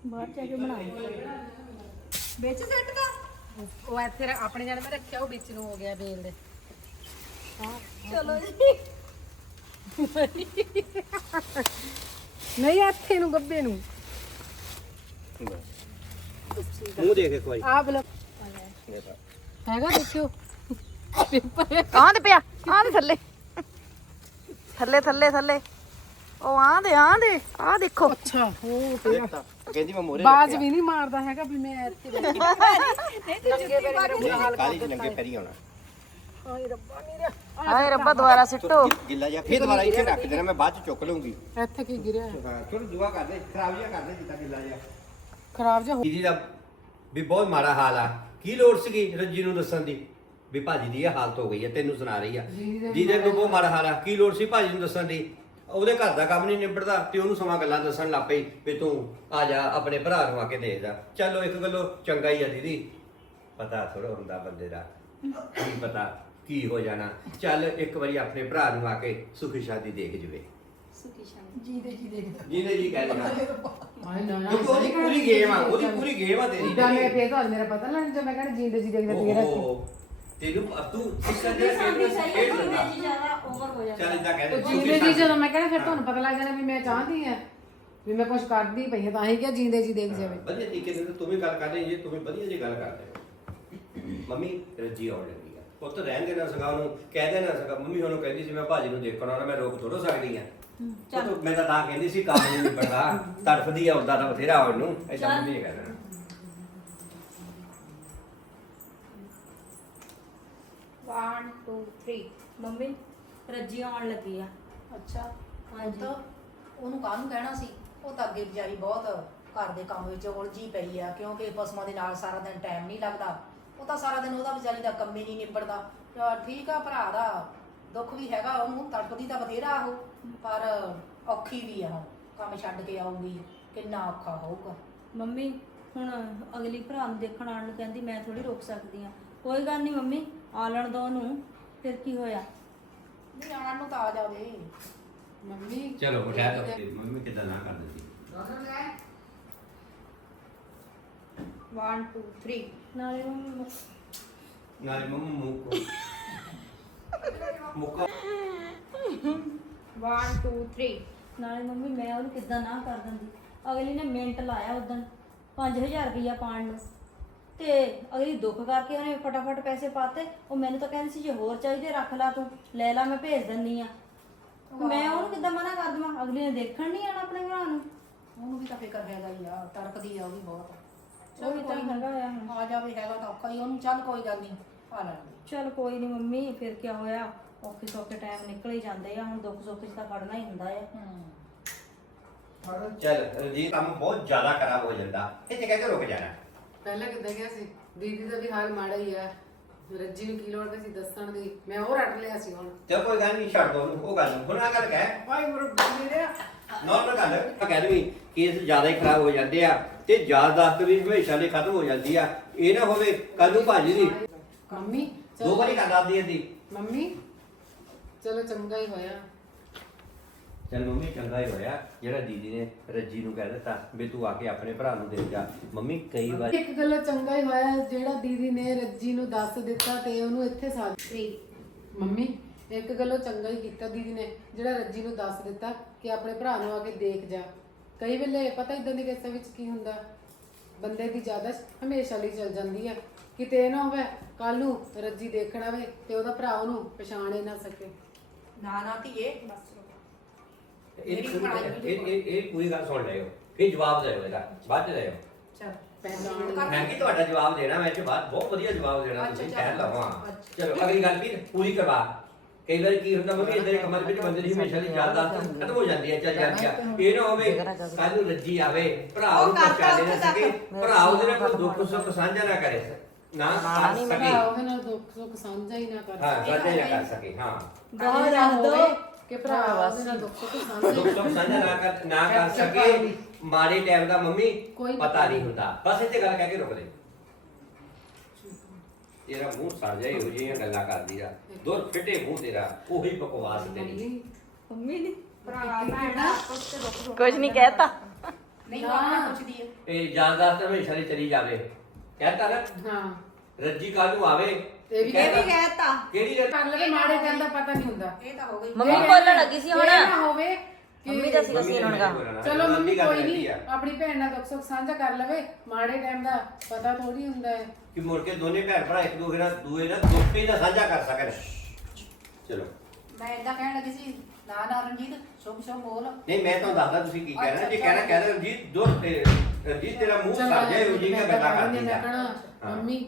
Speaker 2: ਬਾਹਰ ਜਾ ਕੇ ਬਣਾਓ ਵਿੱਚ ਸੱਟ ਦਾ
Speaker 6: ਉਹ ਇੱਥੇ ਆਪਣੇ ਜਾਣੇ ਮੈਂ ਰੱਖਿਆ ਉਹ ਵਿੱਚ ਨੂੰ ਹੋ ਗਿਆ ਬੇਲ ਦੇ
Speaker 2: ਚਲੋ ਜੀ
Speaker 6: ਨਹੀਂ ਇੱਥੇ ਨੂੰ ਗੱਬੇ ਨੂੰ
Speaker 3: ਮੂੰਹ ਦੇਖ ਇੱਕ ਵਾਰੀ
Speaker 6: ਆ ਬਲ ਹੈਗਾ ਦੇਖਿਓ
Speaker 4: ਕਾਂ ਤੇ ਪਿਆ ਆਂ ਦੇ ਥੱਲੇ ਥੱਲੇ ਥੱਲੇ ਥੱਲੇ ਉਹ ਆਂ ਦੇ ਆ ਦੇਖੋ
Speaker 6: ਅੱਛਾ ਉਹ
Speaker 3: ਕਹਿੰਦੀ ਮੈਂ ਮੋਰੇ
Speaker 6: ਬਾਜ਼ ਵੀ ਨਹੀਂ ਮਾਰਦਾ ਹੈਗਾ ਵੀ ਮੈਂ ਇੱਥੇ ਬੈਠੀ
Speaker 3: ਕਾਲੀ ਚ ਨੰਗੇ ਪੈਰੀ ਆਉਣਾ
Speaker 4: ਹਾਏ ਰੱਬਾ ਦੁਬਾਰਾ ਸਿੱਟੋ
Speaker 3: ਗਿੱਲਾ ਜਿਹਾ ਫੇਰ ਦੁਬਾਰਾ ਇੱਥੇ ਰੱਖ ਦੇਣਾ ਮੈਂ ਬਾਅਦ ਚ ਚੁੱਕ ਲਊਂਗੀ
Speaker 6: ਇੱਥੇ ਕੀ ਗਿਰਿਆ
Speaker 3: ਹਾਂ ਚਲੋ ਦੁਆ ਕਰ ਦੇ ਖਰਾਬ ਜਿਹਾ ਕਰ ਦੇ ਜਿੱਦਾਂ ਗਿੱਲਾ ਜਿਹਾ
Speaker 6: ਖਰਾਬ ਜਿਹਾ
Speaker 3: ਦੀਦੀ ਦਾ ਵੀ ਬਹੁਤ ਮਾੜਾ ਹਾਲ ਆ ਕੀ ਲੋੜ ਸੀਗੀ ਰੱਜੀ ਨੂੰ ਦੱਸਣ ਦੀ ਵੀ ਭਾਜੀ ਦੀ ਇਹ ਹਾਲਤ ਹੋ ਗਈ ਹੈ ਤੈਨੂੰ ਸੁਣਾ ਰਹੀ ਆ ਜਿਹਦੇ ਕੋਲ ਬਹੁਤ ਮਾੜਾ ਹਾਲ ਆ ਕੀ ਲੋੜ ਸੀ ਭਾਜੀ ਨੂੰ ਦੱਸਣ ਦੀ ਉਹਦੇ ਘਰ ਦਾ ਕੰਮ ਨਹੀਂ ਨਿਬੜਦਾ ਤੇ ਉਹਨੂੰ ਸਮਾਂ ਗੱਲਾਂ ਦੱਸਣ ਲੱਗ ਪਈ ਵੀ ਤੂੰ ਆ ਜਾ ਆਪਣੇ ਭਰਾ ਨੂੰ ਆ ਕੇ ਦੇਖ ਜਾ ਚਲੋ ਇੱਕ ਗੱਲੋਂ ਚੰਗਾ ਹੀ ਆ ਦੀਦੀ ਪਤਾ ਥੋੜਾ ਹੁੰਦਾ ਬੰਦੇ ਦਾ ਕੀ ਪਤਾ ਕੀ ਹੋ ਜਾਣਾ ਚੱਲ ਇੱਕ ਵਾਰੀ ਆਪਣੇ ਭਰਾ ਨੂੰ ਆ ਕੇ ਸੁਖੀ ਸ਼ਾਦੀ ਦੇਖ ਜਵੇ ਜਿਹਦੇ ਜੀ ਕਹਿ ਦੇਣਾ
Speaker 6: ਹਾਏ ਨਾ
Speaker 3: ਕਿਉਂਕਿ ਉਹਦੀ ਪੂਰੀ ਗੇਮ ਆ ਉਹਦੀ ਗੇਮ ਆ ਤੇਰੀ
Speaker 6: ਇਦਾਂ ਮੈਂ ਫੇਰ ਤੁਹਾਨੂੰ ਮੇਰਾ ਪਤਾ ਲੱਗ ਜਾ ਮੈਂ ਕਹਿੰਦਾ ਜੀਂਦੇ ਜੀ ਦੇਖਦਾ ਤੇਰਾ
Speaker 3: ਓਹੋ, ਤੈਨੂੰ ਤੂੰ ਸਿੱਕਾ ਦੇ
Speaker 2: ਸਾਡੀ ਸਹੀ ਹੈ
Speaker 3: ਖੇਡ ਲੈਂਦਾ
Speaker 2: ਜੀ ਜ਼ਿਆਦਾ ਓਵਰ ਹੋ ਜਾਂਦਾ
Speaker 3: ਚੱਲ ਇਦਾਂ ਕਹਿ ਦੇ
Speaker 6: ਜੀਂਦੇ ਜੀ ਜਦੋਂ ਮੈਂ ਕਹਿੰਦਾ ਫਿਰ ਤੁਹਾਨੂੰ ਪਤਾ ਲੱਗ ਜਾਣਾ ਵੀ ਮੈਂ ਚਾਹਦੀ ਆ ਵੀ ਮੈਂ ਕੁਝ ਕਰਦੀ ਪਈ ਆ ਤਾਂ ਹੀ ਕਿਹਾ ਜੀਂਦੇ ਜੀ ਦੇਖ ਜਾਵੇ
Speaker 3: ਵਧੀਆ ਤਰੀਕੇ ਨਾਲ ਤੂੰ ਵੀ ਗੱਲ ਕਰ ਰਹੀ ਜੇ ਤੂੰ ਵੀ ਵਧੀਆ ਜੀ ਗੱਲ ਕਰਦੇ ਹੋ ਮੰਮੀ ਰੱਜੀ ਆਉਣ ਲੱਗੀ ਆ ਪੁੱਤ ਰਹਿਣ ਦੇਣਾ ਸਗਾ ਉਹਨੂੰ ਕਹਿ ਦੇਣਾ ਸਗਾ ਮੰਮੀ ਉਹਨੂੰ ਕਹਿੰਦੀ ਸੀ ਮੈਂ ਭਾਜੀ ਨੂੰ ਦੇਖਣ ਆਉਣਾ ਮੈਂ ਰੋਕ ਥੋੜੋ ਸਕਦੀ ਆ ਮੈਂ ਤਾਂ ਕਹਿੰਦੀ ਸੀ ਕੰਮ ਨਹੀਂ ਨਿਬੜਦਾ ਤੜਫਦੀ ਆ ਉਦਾਂ ਦਾ ਬਥੇਰਾ ਆਉਣ ਨੂੰ ਐਦਾਂ ਮੰਮੀ ਨੇ ਕਹਿਣਾ
Speaker 2: 1 2 3 ਮੰਮੀ ਰੱਜੀ ਆਉਣ ਲੱਗੀ ਆ
Speaker 5: ਅੱਛਾ
Speaker 2: ਹਾਂਜੀ।
Speaker 5: ਤਾਂ ਉਹਨੂੰ ਕਾਹਨੂੰ ਕਹਿਣਾ ਸੀ ਉਹ ਤਾਂ ਅੱਗੇ ਵਿਚਾਰੀ ਬਹੁਤ ਘਰ ਦੇ ਕੰਮ ਵਿੱਚ ਉਲਝੀ ਪਈ ਆ ਕਿਉਂਕਿ ਪਸ਼ੂਆਂ ਦੇ ਨਾਲ ਸਾਰਾ ਦਿਨ ਟਾਈਮ ਨਹੀਂ ਲੱਗਦਾ ਉਹ ਤਾਂ ਸਾਰਾ ਦਿਨ ਉਹਦਾ ਵਿਚਾਰੀ ਦਾ ਕੰਮ ਹੀ ਨਹੀਂ ਨਿਬੜਦਾ ਤਾਂ ਠੀਕ ਆ ਭਰਾ ਦਾ ਦੁੱਖ ਵੀ ਹੈਗਾ ਉਹਨੂੰ ਤੜਪਦੀ ਤਾਂ ਬਥੇਰਾ ਉਹ ਪਰ ਔਖੀ ਵੀ ਆ ਹੁਣ ਕੰਮ ਛੱਡ ਕੇ ਆਊਗੀ ਕਿੰਨਾ ਔਖਾ ਹੋਊਗਾ
Speaker 2: ਮੰਮੀ ਹੁਣ ਅਗਲੀ ਭਰਾ ਨੂੰ ਦੇਖਣ ਆਉਣ ਨੂੰ ਕਹਿੰਦੀ ਮੈਂ ਥੋੜੀ ਰੋਕ ਸਕਦੀ ਆ ਕੋਈ ਗੱਲ ਨਹੀਂ ਮੰਮੀ ਆ ਲੈਣ ਦੋ ਉਹਨੂੰ ਫਿਰ ਕੀ ਹੋਇਆ
Speaker 5: ਨਹੀਂ ਆਉਣ ਨੂੰ ਤਾਂ ਆ ਜਾਵੇ
Speaker 6: ਮੰਮੀ
Speaker 3: ਚਲੋ ਉਠਾ ਲਓ ਮੰਮੀ ਕਿਦਾਂ ਨਾ ਕਰ ਦਿੰਦੀ
Speaker 2: 1 2 3 ਨਾਲੇ ਮੰਮੀ
Speaker 3: ਨਾਲੇ ਮੰਮੀ ਮੂੰਹ ਕੋ ਮੁੱਕਾ
Speaker 2: 1 2 3 ਨਾਲੇ ਮੰਮੀ ਮੈਂ ਉਹਨੂੰ ਕਿੱਦਾਂ ਨਾ ਕਰ ਦਿੰਦੀ ਅਗਲੀ ਨੇ ਮਿੰਟ ਲਾਇਆ ਉਦੋਂ 5000 ਰੁਪਇਆ ਪਾਣ ਨੂੰ ਤੇ ਅਗਲੀ ਦੁੱਖ ਕਰਕੇ ਉਹਨੇ ਫਟਾਫਟ ਪੈਸੇ ਪਾਤੇ ਉਹ ਮੈਨੂੰ ਤਾਂ ਕਹਿੰਦੀ ਸੀ ਜੇ ਹੋਰ ਚਾਹੀਦੇ ਰੱਖ ਲਾ ਤੂੰ ਲੈ ਲਾ ਮੈਂ ਭੇਜ ਦਿੰਨੀ ਆ ਮੈਂ ਉਹਨੂੰ ਕਿੱਦਾਂ ਮਨਾ ਕਰ ਦਵਾਂ ਅਗਲੀ ਨੇ ਦੇਖਣ ਨਹੀਂ ਆਣਾ ਆਪਣੇ ਭਰਾ ਨੂੰ
Speaker 5: ਉਹਨੂੰ ਵੀ ਤਾਂ ਫਿਕਰ ਹੈਗਾ ਹੀ ਆ ਤੜਪਦੀ ਆ ਉਹ ਵੀ ਬਹੁਤ
Speaker 2: ਉਹ ਵੀ ਤਾਂ ਹੈਗਾ ਆ ਹੁਣ
Speaker 5: ਆ ਜਾਵੇ ਹੈਗਾ ਤਾਂ ਔਖਾ ਹੀ ਉਹਨੂੰ ਚੱਲ ਕੋਈ ਗੱਲ ਨਹੀਂ ਆ ਲੈਂਦੇ
Speaker 2: ਚਲ ਕੋਈ ਨਹੀਂ ਮੰਮੀ ਫਿਰ ਕੀ ਹੋਇਆ ਔਖੇ ਸੌਖੇ ਟਾਈਮ ਨਿਕਲ ਹੀ ਜਾਂਦੇ ਆ ਹੁਣ ਦੁੱਖ ਸੁੱਖ 'ਚ ਤਾਂ ਖੜਨਾ ਹੀ ਹੁੰਦਾ ਆ
Speaker 3: ਚੱਲ ਰਣਜੀਤ ਕੰਮ ਬਹੁਤ ਜ਼ਿਆਦਾ ਖਰਾਬ ਹੋ ਜਾਂਦਾ ਇੱਥੇ ਕਹਿ ਕੇ ਰੁਕ ਜਾਣਾ
Speaker 6: ਪਹਿਲਾਂ ਕਿੱਦਾਂ ਗਿਆ ਸੀ ਦੀਦੀ ਦਾ ਵੀ ਹਾਲ ਮਾੜਾ ਹੀ ਆ ਰੱਜੀ ਨੂੰ ਕੀ ਲੋੜ ਪਈ ਸੀ ਦੱਸਣ ਦੀ ਮੈਂ ਉਹ ਰੱਟ ਲਿਆ ਸੀ ਹੁਣ
Speaker 3: ਚੱਲ ਕੋਈ ਗੱਲ ਨਹੀਂ ਛੱਡ ਦੋ ਉਹਨੂੰ, ਉਹ ਗੱਲ ਹੁਣ ਆ ਗੱਲ ਕਹਿ
Speaker 6: ਭਾਈ ਮੇਰੇ
Speaker 3: ਨਾਰਮਲ ਗੱਲ ਅਕੈਡਮੀ ਕੇਸ ਜ਼ਿਆਦਾ ਹੀ ਖਰਾਬ ਹੋ ਜਾਂਦੇ ਆ ਤੇ ਯਾਦਦਾਸ਼ਤ ਵੀ ਹਮੇਸ਼ਾ ਲਈ ਖਤਮ ਹੋ ਜਾਂਦੀ ਆ ਇਹ ਨਾ ਹੋਵੇ ਕੱਲ ਨੂੰ ਭਾਜੀ ਦੀ
Speaker 6: ਮੰਮੀ
Speaker 3: ਦੋ ਵਾਰੀ ਕਰ ਦੱਸਦੀ ਇਹਦੀ
Speaker 6: ਮੰਮੀ ਚਲੋ ਚੰਗਾ ਹੀ ਹੋਇਆ
Speaker 3: ਚੱਲ ਮੰਮੀ ਚੰਗਾ ਹੀ ਹੋਇਆ ਜਿਹੜਾ ਦੀਦੀ ਨੇ ਰੱਜੀ ਨੂੰ ਕਹਿ ਦਿੱਤਾ ਵੀ ਤੂੰ ਆ ਕੇ ਆਪਣੇ ਭਰਾ ਨੂੰ ਦੇ ਜਾ ਮੰਮੀ ਕਈ ਵਾਰ
Speaker 6: ਇੱਕ ਗੱਲੋਂ ਚੰਗਾ ਹੀ ਹੋਇਆ ਜਿਹੜਾ ਦੀਦੀ ਨੇ ਰੱਜੀ ਨੂੰ ਦੱਸ ਦਿੱਤਾ ਤੇ ਉਹਨੂੰ ਇੱਥੇ ਸਾਥ
Speaker 2: 3
Speaker 6: ਮੰਮੀ ਇੱਕ ਗੱਲੋਂ ਚੰਗਾ ਹੀ ਕੀਤਾ ਦੀਦੀ ਨੇ ਜਿਹੜਾ ਰੱਜੀ ਨੂੰ ਦੱਸ ਦਿੱਤਾ ਕਿ ਆਪਣੇ ਭਰਾ ਨੂੰ ਆ ਕੇ ਦੇਖ ਜਾ ਕਈ ਵੇਲੇ ਪਤਾ ਇਦਾਂ ਦੇ ਕੇਸਾਂ ਵਿੱਚ ਕੀ ਹੁੰਦਾ ਬੰਦੇ ਦੀ ਜ਼ਿਆਦਾ ਹਮੇਸ਼ਾ ਲਈ ਚੱਲ ਜਾਂਦੀ ਆ ਕਿਤੇ ਇਹ ਨਾ ਹੋਵੇ ਕੱਲ ਨੂੰ ਰੱਜੀ ਦੇਖਣ ਆਵੇ ਤੇ ਉਹਦਾ ਭਰਾ ਉਹਨੂੰ ਪਛਾਣ ਹੀ ਨਾ ਸਕੇ
Speaker 5: ਨਾ ਨਾ ਧੀਏ
Speaker 3: ਇਹ ਪੂਰੀ ਗੱਲ ਸੁਣ ਲਿਓ ਫਿਰ ਜਵਾਬ ਦਿਓ ਇਹਦਾ ਬਾਅਦ ਚ ਦਿਓ
Speaker 5: ਚਲ
Speaker 3: ਮੈਂ ਕੀ ਤੁਹਾਡਾ ਜਵਾਬ ਦੇਣਾ ਮੈਂ ਇਹ 'ਚ ਬਾਅਦ ਬਹੁਤ ਵਧੀਆ ਜਵਾਬ ਦੇਣਾ ਤੁਸੀਂ ਕਹਿ ਲਵਾਂ ਚਲੋ ਅਗਲੀ ਗੱਲ ਫਿਰ ਪੂਰੀ ਕਰਵਾ ਕਈ ਵਾਰ ਕੀ ਹੁੰਦਾ ਮੰਮੀ ਇਦਾਂ ਦੇ ਕੰਮਾਂ ਦੇ ਵਿੱਚ ਬੰਦੇ ਦੀ ਹਮੇਸ਼ਾ ਦੀ ਯਾਦਦਾਸ਼ਤ ਖਤਮ ਹੋ ਜਾਂਦੀ ਹੈ ਚੱਲ ਜਾਂਦੀ ਆ ਇਹ ਨਾ ਹੋਵੇ ਕੱਲ ਨੂੰ ਰੱਜੀ ਆਵੇ ਭਰਾ ਨੂੰ ਪਛਾਣੇ ਨਾ ਸਕੇ ਭਰਾ ਉਹਦੇ ਨਾਲ ਕੋਈ ਦੁੱਖ ਸੁੱਖ ਸਾਂਝਾ ਨਾ ਕਰੇ ਨਾ ਕਰ ਸਕੇ
Speaker 6: ਭਰਾ ਉਹਦੇ ਨਾਲ ਦੁੱਖ ਸੁੱਖ ਸਾਂਝਾ ਹੀ ਨਾ ਕਰ
Speaker 3: ਹਾਂ ਸਾਂਝਾ ਹੀ ਨਾ ਕਰ ਸਕੇ ਹਾਂ
Speaker 6: ਬਹੁਤ ਰੱਖ ਕਿ ਭਰਾ ਉਹਦੇ ਨਾਲ ਦੁੱਖ ਸੁੱਖ ਸਾਂਝਾ
Speaker 3: ਦੁੱਖ ਸੁੱਖ ਸਾਂਝਾ ਨਾ ਕਰ ਸਕੇ ਮਾੜੇ ਟਾਈਮ ਦਾ ਮੰਮੀ
Speaker 6: ਕੋਈ
Speaker 3: ਪਤਾ ਨਹੀਂ ਹੁੰਦਾ ਬਸ ਇੱਥੇ ਗੱਲ ਕਹਿ ਕੇ ਰੁਕ ਦੇ ਤੇਰਾ ਮੂੰਹ ਸੜ ਜਾਏ ਹੋ ਜਿਹੀਆਂ ਗੱਲਾਂ ਕਰਦੀ ਆ ਦੁਰ ਫਿੱਟੇ ਮੂੰਹ ਤੇਰਾ ਉਹੀ ਬਕਵਾਸ ਤੇਰੀ
Speaker 2: ਮੰਮੀ ਨੇ ਭਰਾ ਭੈਣ ਆਪਸ ਚ ਦੁੱਖ ਸੁੱਖ
Speaker 4: ਕੁਝ ਨਹੀਂ ਕਹਿਤਾ
Speaker 5: ਨਹੀਂ ਉਹ ਆਪਣਾ ਪੁੱਛਦੀ ਹੈ।
Speaker 3: ਇਹ ਜਾਨਦਾਰ ਤਾਂ ਹਮੇਸ਼ਾ ਲਈ ਚਲੀ ਜਾਵੇ ਕਹਿੰਦਾ ਨਾ
Speaker 6: ਹਾਂ
Speaker 3: ਰੱਜੀ ਕੱਲ ਨੂੰ ਆਵੇ
Speaker 6: ਇਹ ਵੀ
Speaker 2: ਇਹ ਵੀ ਕਹਿਤਾ
Speaker 3: ਕਿਹੜੀ ਰੱਜੀ?
Speaker 6: ਕਰ ਲਵੇ ਮਾੜੇ ਟਾਈਮ ਦਾ ਪਤਾ ਨਹੀਂ ਹੁੰਦਾ।
Speaker 5: ਇਹ ਤਾਂ ਹੋ ਗਈ
Speaker 4: ਮੰਮੀ ਬੋਲਣ ਲੱਗੀ ਸੀ ਹੁਣ
Speaker 6: ਇਹ ਨਾ ਹੋਵੇ ਕਿ
Speaker 4: ਮੰਮੀ ਦਾ ਸੀਗਾ ਸੀ ਹੁਣ ਦਾ
Speaker 6: ਚਲੋ ਮੰਮੀ
Speaker 3: ਗੱਲ
Speaker 6: ਕੋਈ
Speaker 3: ਰਹਿੰਦੀ
Speaker 6: ਨਹੀਂ
Speaker 3: ਆ
Speaker 6: ਆਪਣੀ ਭੈਣ ਨਾਲ ਦੁੱਖ ਸੁੱਖ ਸਾਂਝਾ ਕਰ ਲਵੇ, ਮਾੜੇ ਟਾਈਮ ਦਾ ਪਤਾ ਥੋੜੀ ਹੁੰਦਾ ਹੈ।
Speaker 3: ਕਿ ਮੁੜ ਕੇ ਦੋਨੇ ਭੈਣ ਭਰਾ ਇੱਕ ਦੂਜੇ ਨਾਲ ਦੁੱਖ ਹੀ ਨਾ ਸਾਂਝਾ ਕਰ ਸਕਣ। ਚਲੋ
Speaker 5: ਮੈਂ ਇਦਾਂ ਕਹਿਣ ਲੱਗੀ ਸੀ ਨਾ ਰਣਜੀਤ ਸ਼ੁਭ ਸ਼ੁਭ ਬੋਲ।
Speaker 3: ਨਹੀਂ ਮੈਂ ਤੁਹਾਨੂੰ ਦੱਸਦਾ ਤੁਸੀਂ ਕੀ ਕਹਿਣਾ ਜੇ ਕਹਿਣਾ ਕਹਿ ਦਿਓ ਰਣਜੀਤ ਦੋ ਰਣਜੀਤ ਤੇਰਾ ਮੂੰਹ
Speaker 6: ਚਲੋ
Speaker 3: ਸੜ ਜਾਏ ਉਹ ਜੀ ਮੈਂ ਗੱਲਾਂ ਕਰਦੀ
Speaker 6: ਮੈਂ
Speaker 3: ਆ
Speaker 6: ਕਹਣਾ ਮੰਮੀ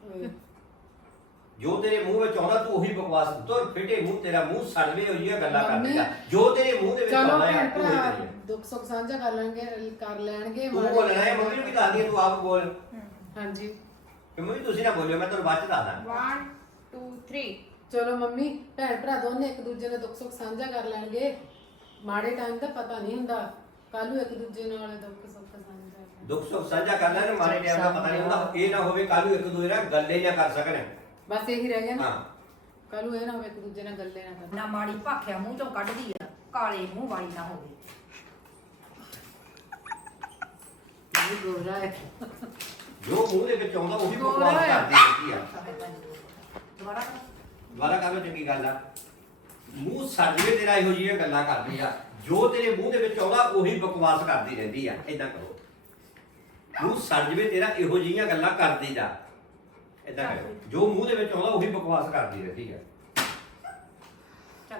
Speaker 3: ਜੋ ਤੇਰੇ ਮੂੰਹ ਵਿੱਚ ਆਉਂਦਾ ਤੂੰ ਉਹੀ ਬਕਵਾਸ ਤੁਰ ਫਿੱਟੇ ਮੂੰਹ ਤੇਰਾ ਮੂੰਹ ਸੜਵੇ ਹੋਈਆਂ ਗੱਲਾਂ ਕਰਦੀ ਆ
Speaker 6: ਮੰਮੀ,
Speaker 3: ਜੋ ਤੇਰੇ ਮੂੰਹ ਦੇ ਵਿੱਚ
Speaker 6: ਚਲੋ
Speaker 3: ਆਉਂਦਾ
Speaker 6: ਭੈਣ
Speaker 3: ਹੈ ਤੂੰ ਉਹੀ
Speaker 6: ਭਰਾ
Speaker 3: ਕਰੀ
Speaker 6: ਦੁੱਖ ਸੁੱਖ ਸਾਂਝਾ ਕਰ ਲੈਣਗੇ
Speaker 3: ਤੂੰ ਬੋਲਣਾ ਹੈ ਮੰਮੀ ਨੂੰ ਵੀ ਦੱਸਦੀ ਆ, ਤੂੰ ਆਪ ਬੋਲ
Speaker 6: ਹਾਂਜੀ
Speaker 3: ਕਿ ਮੰਮੀ ਤੁਸੀਂ ਨਾ ਬੋਲਿਓ ਮੈਂ ਤੁਹਾਨੂੰ ਬਾਅਦ ਚ ਦੱਸਦਾ
Speaker 1: 1 2 3
Speaker 6: ਚਲੋ ਮੰਮੀ ਭੈਣ ਭਰਾ ਦੋਨੇ ਇੱਕ ਦੂਜੇ ਨਾਲ ਦੁੱਖ ਸੁੱਖ ਸਾਂਝਾ ਕਰ ਲੈਣਗੇ, ਮਾੜੇ ਟਾਈਮ ਦਾ ਪਤਾ ਨਹੀਂ ਹੁੰਦਾ, ਕੱਲ ਨੂੰ ਇੱਕ ਦੂਜੇ ਨਾਲ ਦੁੱਖ ਸੁੱਖ ਸਾਂਝਾ ਕਰ
Speaker 3: ਦੁੱਖ ਸੁੱਖ ਸਾਂਝਾ ਕਰ ਲੈਣ ਮਾਰੇ ਟਾਈਮ ਦਾ ਪਤਾ ਨਹੀਂ ਹੁੰਦਾ ਇਹ ਨਾ ਹੋਵੇ ਕੱਲ ਨੂੰ ਇੱਕ ਦੂਜੇ ਨਾਲ ਗੱਲੇ ਨਾ ਕਰ ਸਕਣ।
Speaker 6: ਬਸ ਇਹੀ ਰਹਿ ਗਿਆ ਨਾ,
Speaker 3: ਹਾਂ
Speaker 6: ਕੱਲ ਨੂੰ ਇਹ ਨਾ ਹੋਵੇ ਇੱਕ ਦੂਜੇ ਨਾਲ ਗੱਲੇ ਨਾ ਕਰਨ।
Speaker 5: ਨਾ ਮਾੜੀ ਭਾਖਿਆ ਮੂੰਹ ਚੋਂ ਕੱਢਦੀ ਆ ਕਾਲੇ ਮੂੰਹ ਵਾਲੀ ਨਾ ਹੋਵੇ।
Speaker 6: ਇਹ ਗੋਰਾ ਹੈ
Speaker 3: ਜੋ ਮੂੰਹ ਦੇ ਵਿੱਚ ਆਉਂਦਾ ਉਹੀ
Speaker 6: ਗੋਰਾ
Speaker 3: ਬਕਵਾਸ
Speaker 6: ਹੈ।
Speaker 3: ਕਰਦੀ ਰਹਿੰਦੀ ਆ।
Speaker 5: ਦੁਬਾਰਾ ਕਰ।
Speaker 3: ਦੁਬਾਰਾ ਕਰ ਲਓ ਚੰਗੀ ਗੱਲ ਆ ਮੂੰਹ ਸੜਵੇ ਤੇਰਾ ਇਹੋ ਜਿਹੀਆਂ ਗੱਲਾਂ ਕਰਦੀ ਆ ਜੋ ਤੇਰੇ ਮੂੰਹ ਦੇ ਵਿੱਚ ਆਉਂਦਾ ਉਹੀ ਬਕਵਾਸ ਕਰਦੀ ਰਹਿੰਦੀ ਆ ਇਦਾਂ ਕਰੋ ਮੂੰਹ ਸੜਵੇ ਤੇਰਾ ਇਹੋ ਜਿਹੀਆਂ ਗੱਲਾਂ ਕਰਦੀ ਜਾ ਇਦਾਂ ਕਰੋ ਜੋ ਮੂੰਹ ਦੇ ਵਿੱਚ ਆਉਂਦਾ ਉਹੀ ਬਕਵਾਸ ਕਰਦੀ ਰਹਿੰਦੀ ਆ।
Speaker 5: ਚੱਲ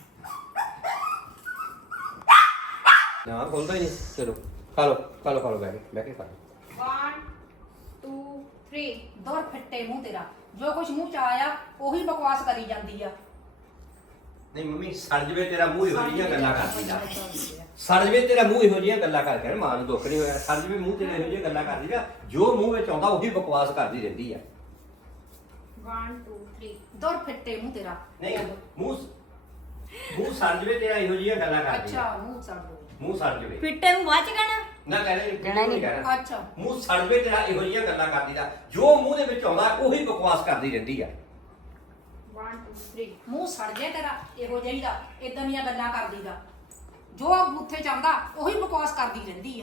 Speaker 3: ਨਾ ਖੋਲਦਾ ਹੀ ਨਹੀਂ ਚਲੋ ਖਾ ਲਓ ਬਹਿ ਕੇ ਖਾ ਲਓ
Speaker 1: 1 2 3
Speaker 5: ਦੌਰ ਫਿੱਟੇ ਮੂੰਹ ਤੇਰਾ ਜੋ ਕੁਝ ਮੂੰਹ ਚ ਆਇਆ ਉਹੀ ਬਕਵਾਸ ਕਰੀ ਜਾਂਦੀ ਆ।
Speaker 3: ਨਹੀਂ ਮੰਮੀ ਸੜ ਜਵੇ ਤੇਰਾ ਮੂੰਹ ਇਹੋ ਜਿਹੀਆਂ ਗੱਲਾਂ ਕਰਦੀ ਜਾ ਸੜ ਜਵੇ ਤੇਰਾ ਮੂੰਹ ਇਹੋ ਜਿਹੀਆਂ ਗੱਲਾਂ ਕਰਕੇ ਨਾ ਮਾਂ ਨੂੰ ਦੁੱਖ ਨਹੀਂ ਹੋਇਆ ਸੜ ਜਵੇ ਮੂੰਹ ਤੇਰਾ ਇਹੋ ਜਿਹੀਆਂ ਗੱਲਾਂ ਕਰਦੀ ਜਾ ਜੋ ਮੂੰਹ ਵਿੱਚ ਆਉਂਦਾ ਉਹੀ ਬਕਵਾਸ ਕਰਦੀ ਰਹਿੰਦੀ ਆ।
Speaker 1: 1 2 3
Speaker 5: ਦੌਰ ਫਿੱਟੇ ਮੂੰਹ ਤੇਰਾ।
Speaker 3: ਨਹੀਂ ਮੂੰਹ ਸੜ ਜਵੇ ਤੇਰਾ ਇਹੋ ਜਿਹੀਆਂ ਗੱਲਾਂ ਕਰਦੀ ਆ।
Speaker 5: ਅੱਛਾ ਮੂੰਹ ਛੱਡ ਦੋ।
Speaker 3: ਮੂੰਹ ਸੜ ਜਵੇ
Speaker 2: ਫਿੱਟੇ ਨੂੰ ਬਾਅਦ ਚ ਕਹਿਣਾ
Speaker 3: ਨਾ ਕਹਿਣਾ
Speaker 4: ਕਹਿਣਾ ਨਹੀਂ।
Speaker 3: ਕਹਿਣਾ
Speaker 5: ਅੱਛਾ
Speaker 3: ਮੂੰਹ ਸੜ ਜਵੇ ਤੇਰਾ ਇਹੋ ਜਿਹੀਆਂ ਗੱਲਾਂ ਕਰਦੀ ਜਾ ਜੋ ਮੂੰਹ ਦੇ ਵਿੱਚ ਆਉਂਦਾ ਉਹੀ ਬਕਵਾਸ ਕਰਦੀ ਰਹਿੰਦੀ ਆ।
Speaker 1: 1 2 3
Speaker 5: ਮੂੰਹ ਸੜ ਗਿਆ ਤੇਰਾ ਇਹੋ ਜਿਹੀ ਦਾ ਇਦਾਂ ਦੀਆਂ ਗੱਲਾਂ ਕਰਦੀ ਦਾ ਜੋ ਬੂਥੇ ਚਾਹੁੰਦਾ ਉਹੀ ਬਕਵਾਸ ਕਰਦੀ ਰਹਿੰਦੀ ਆ।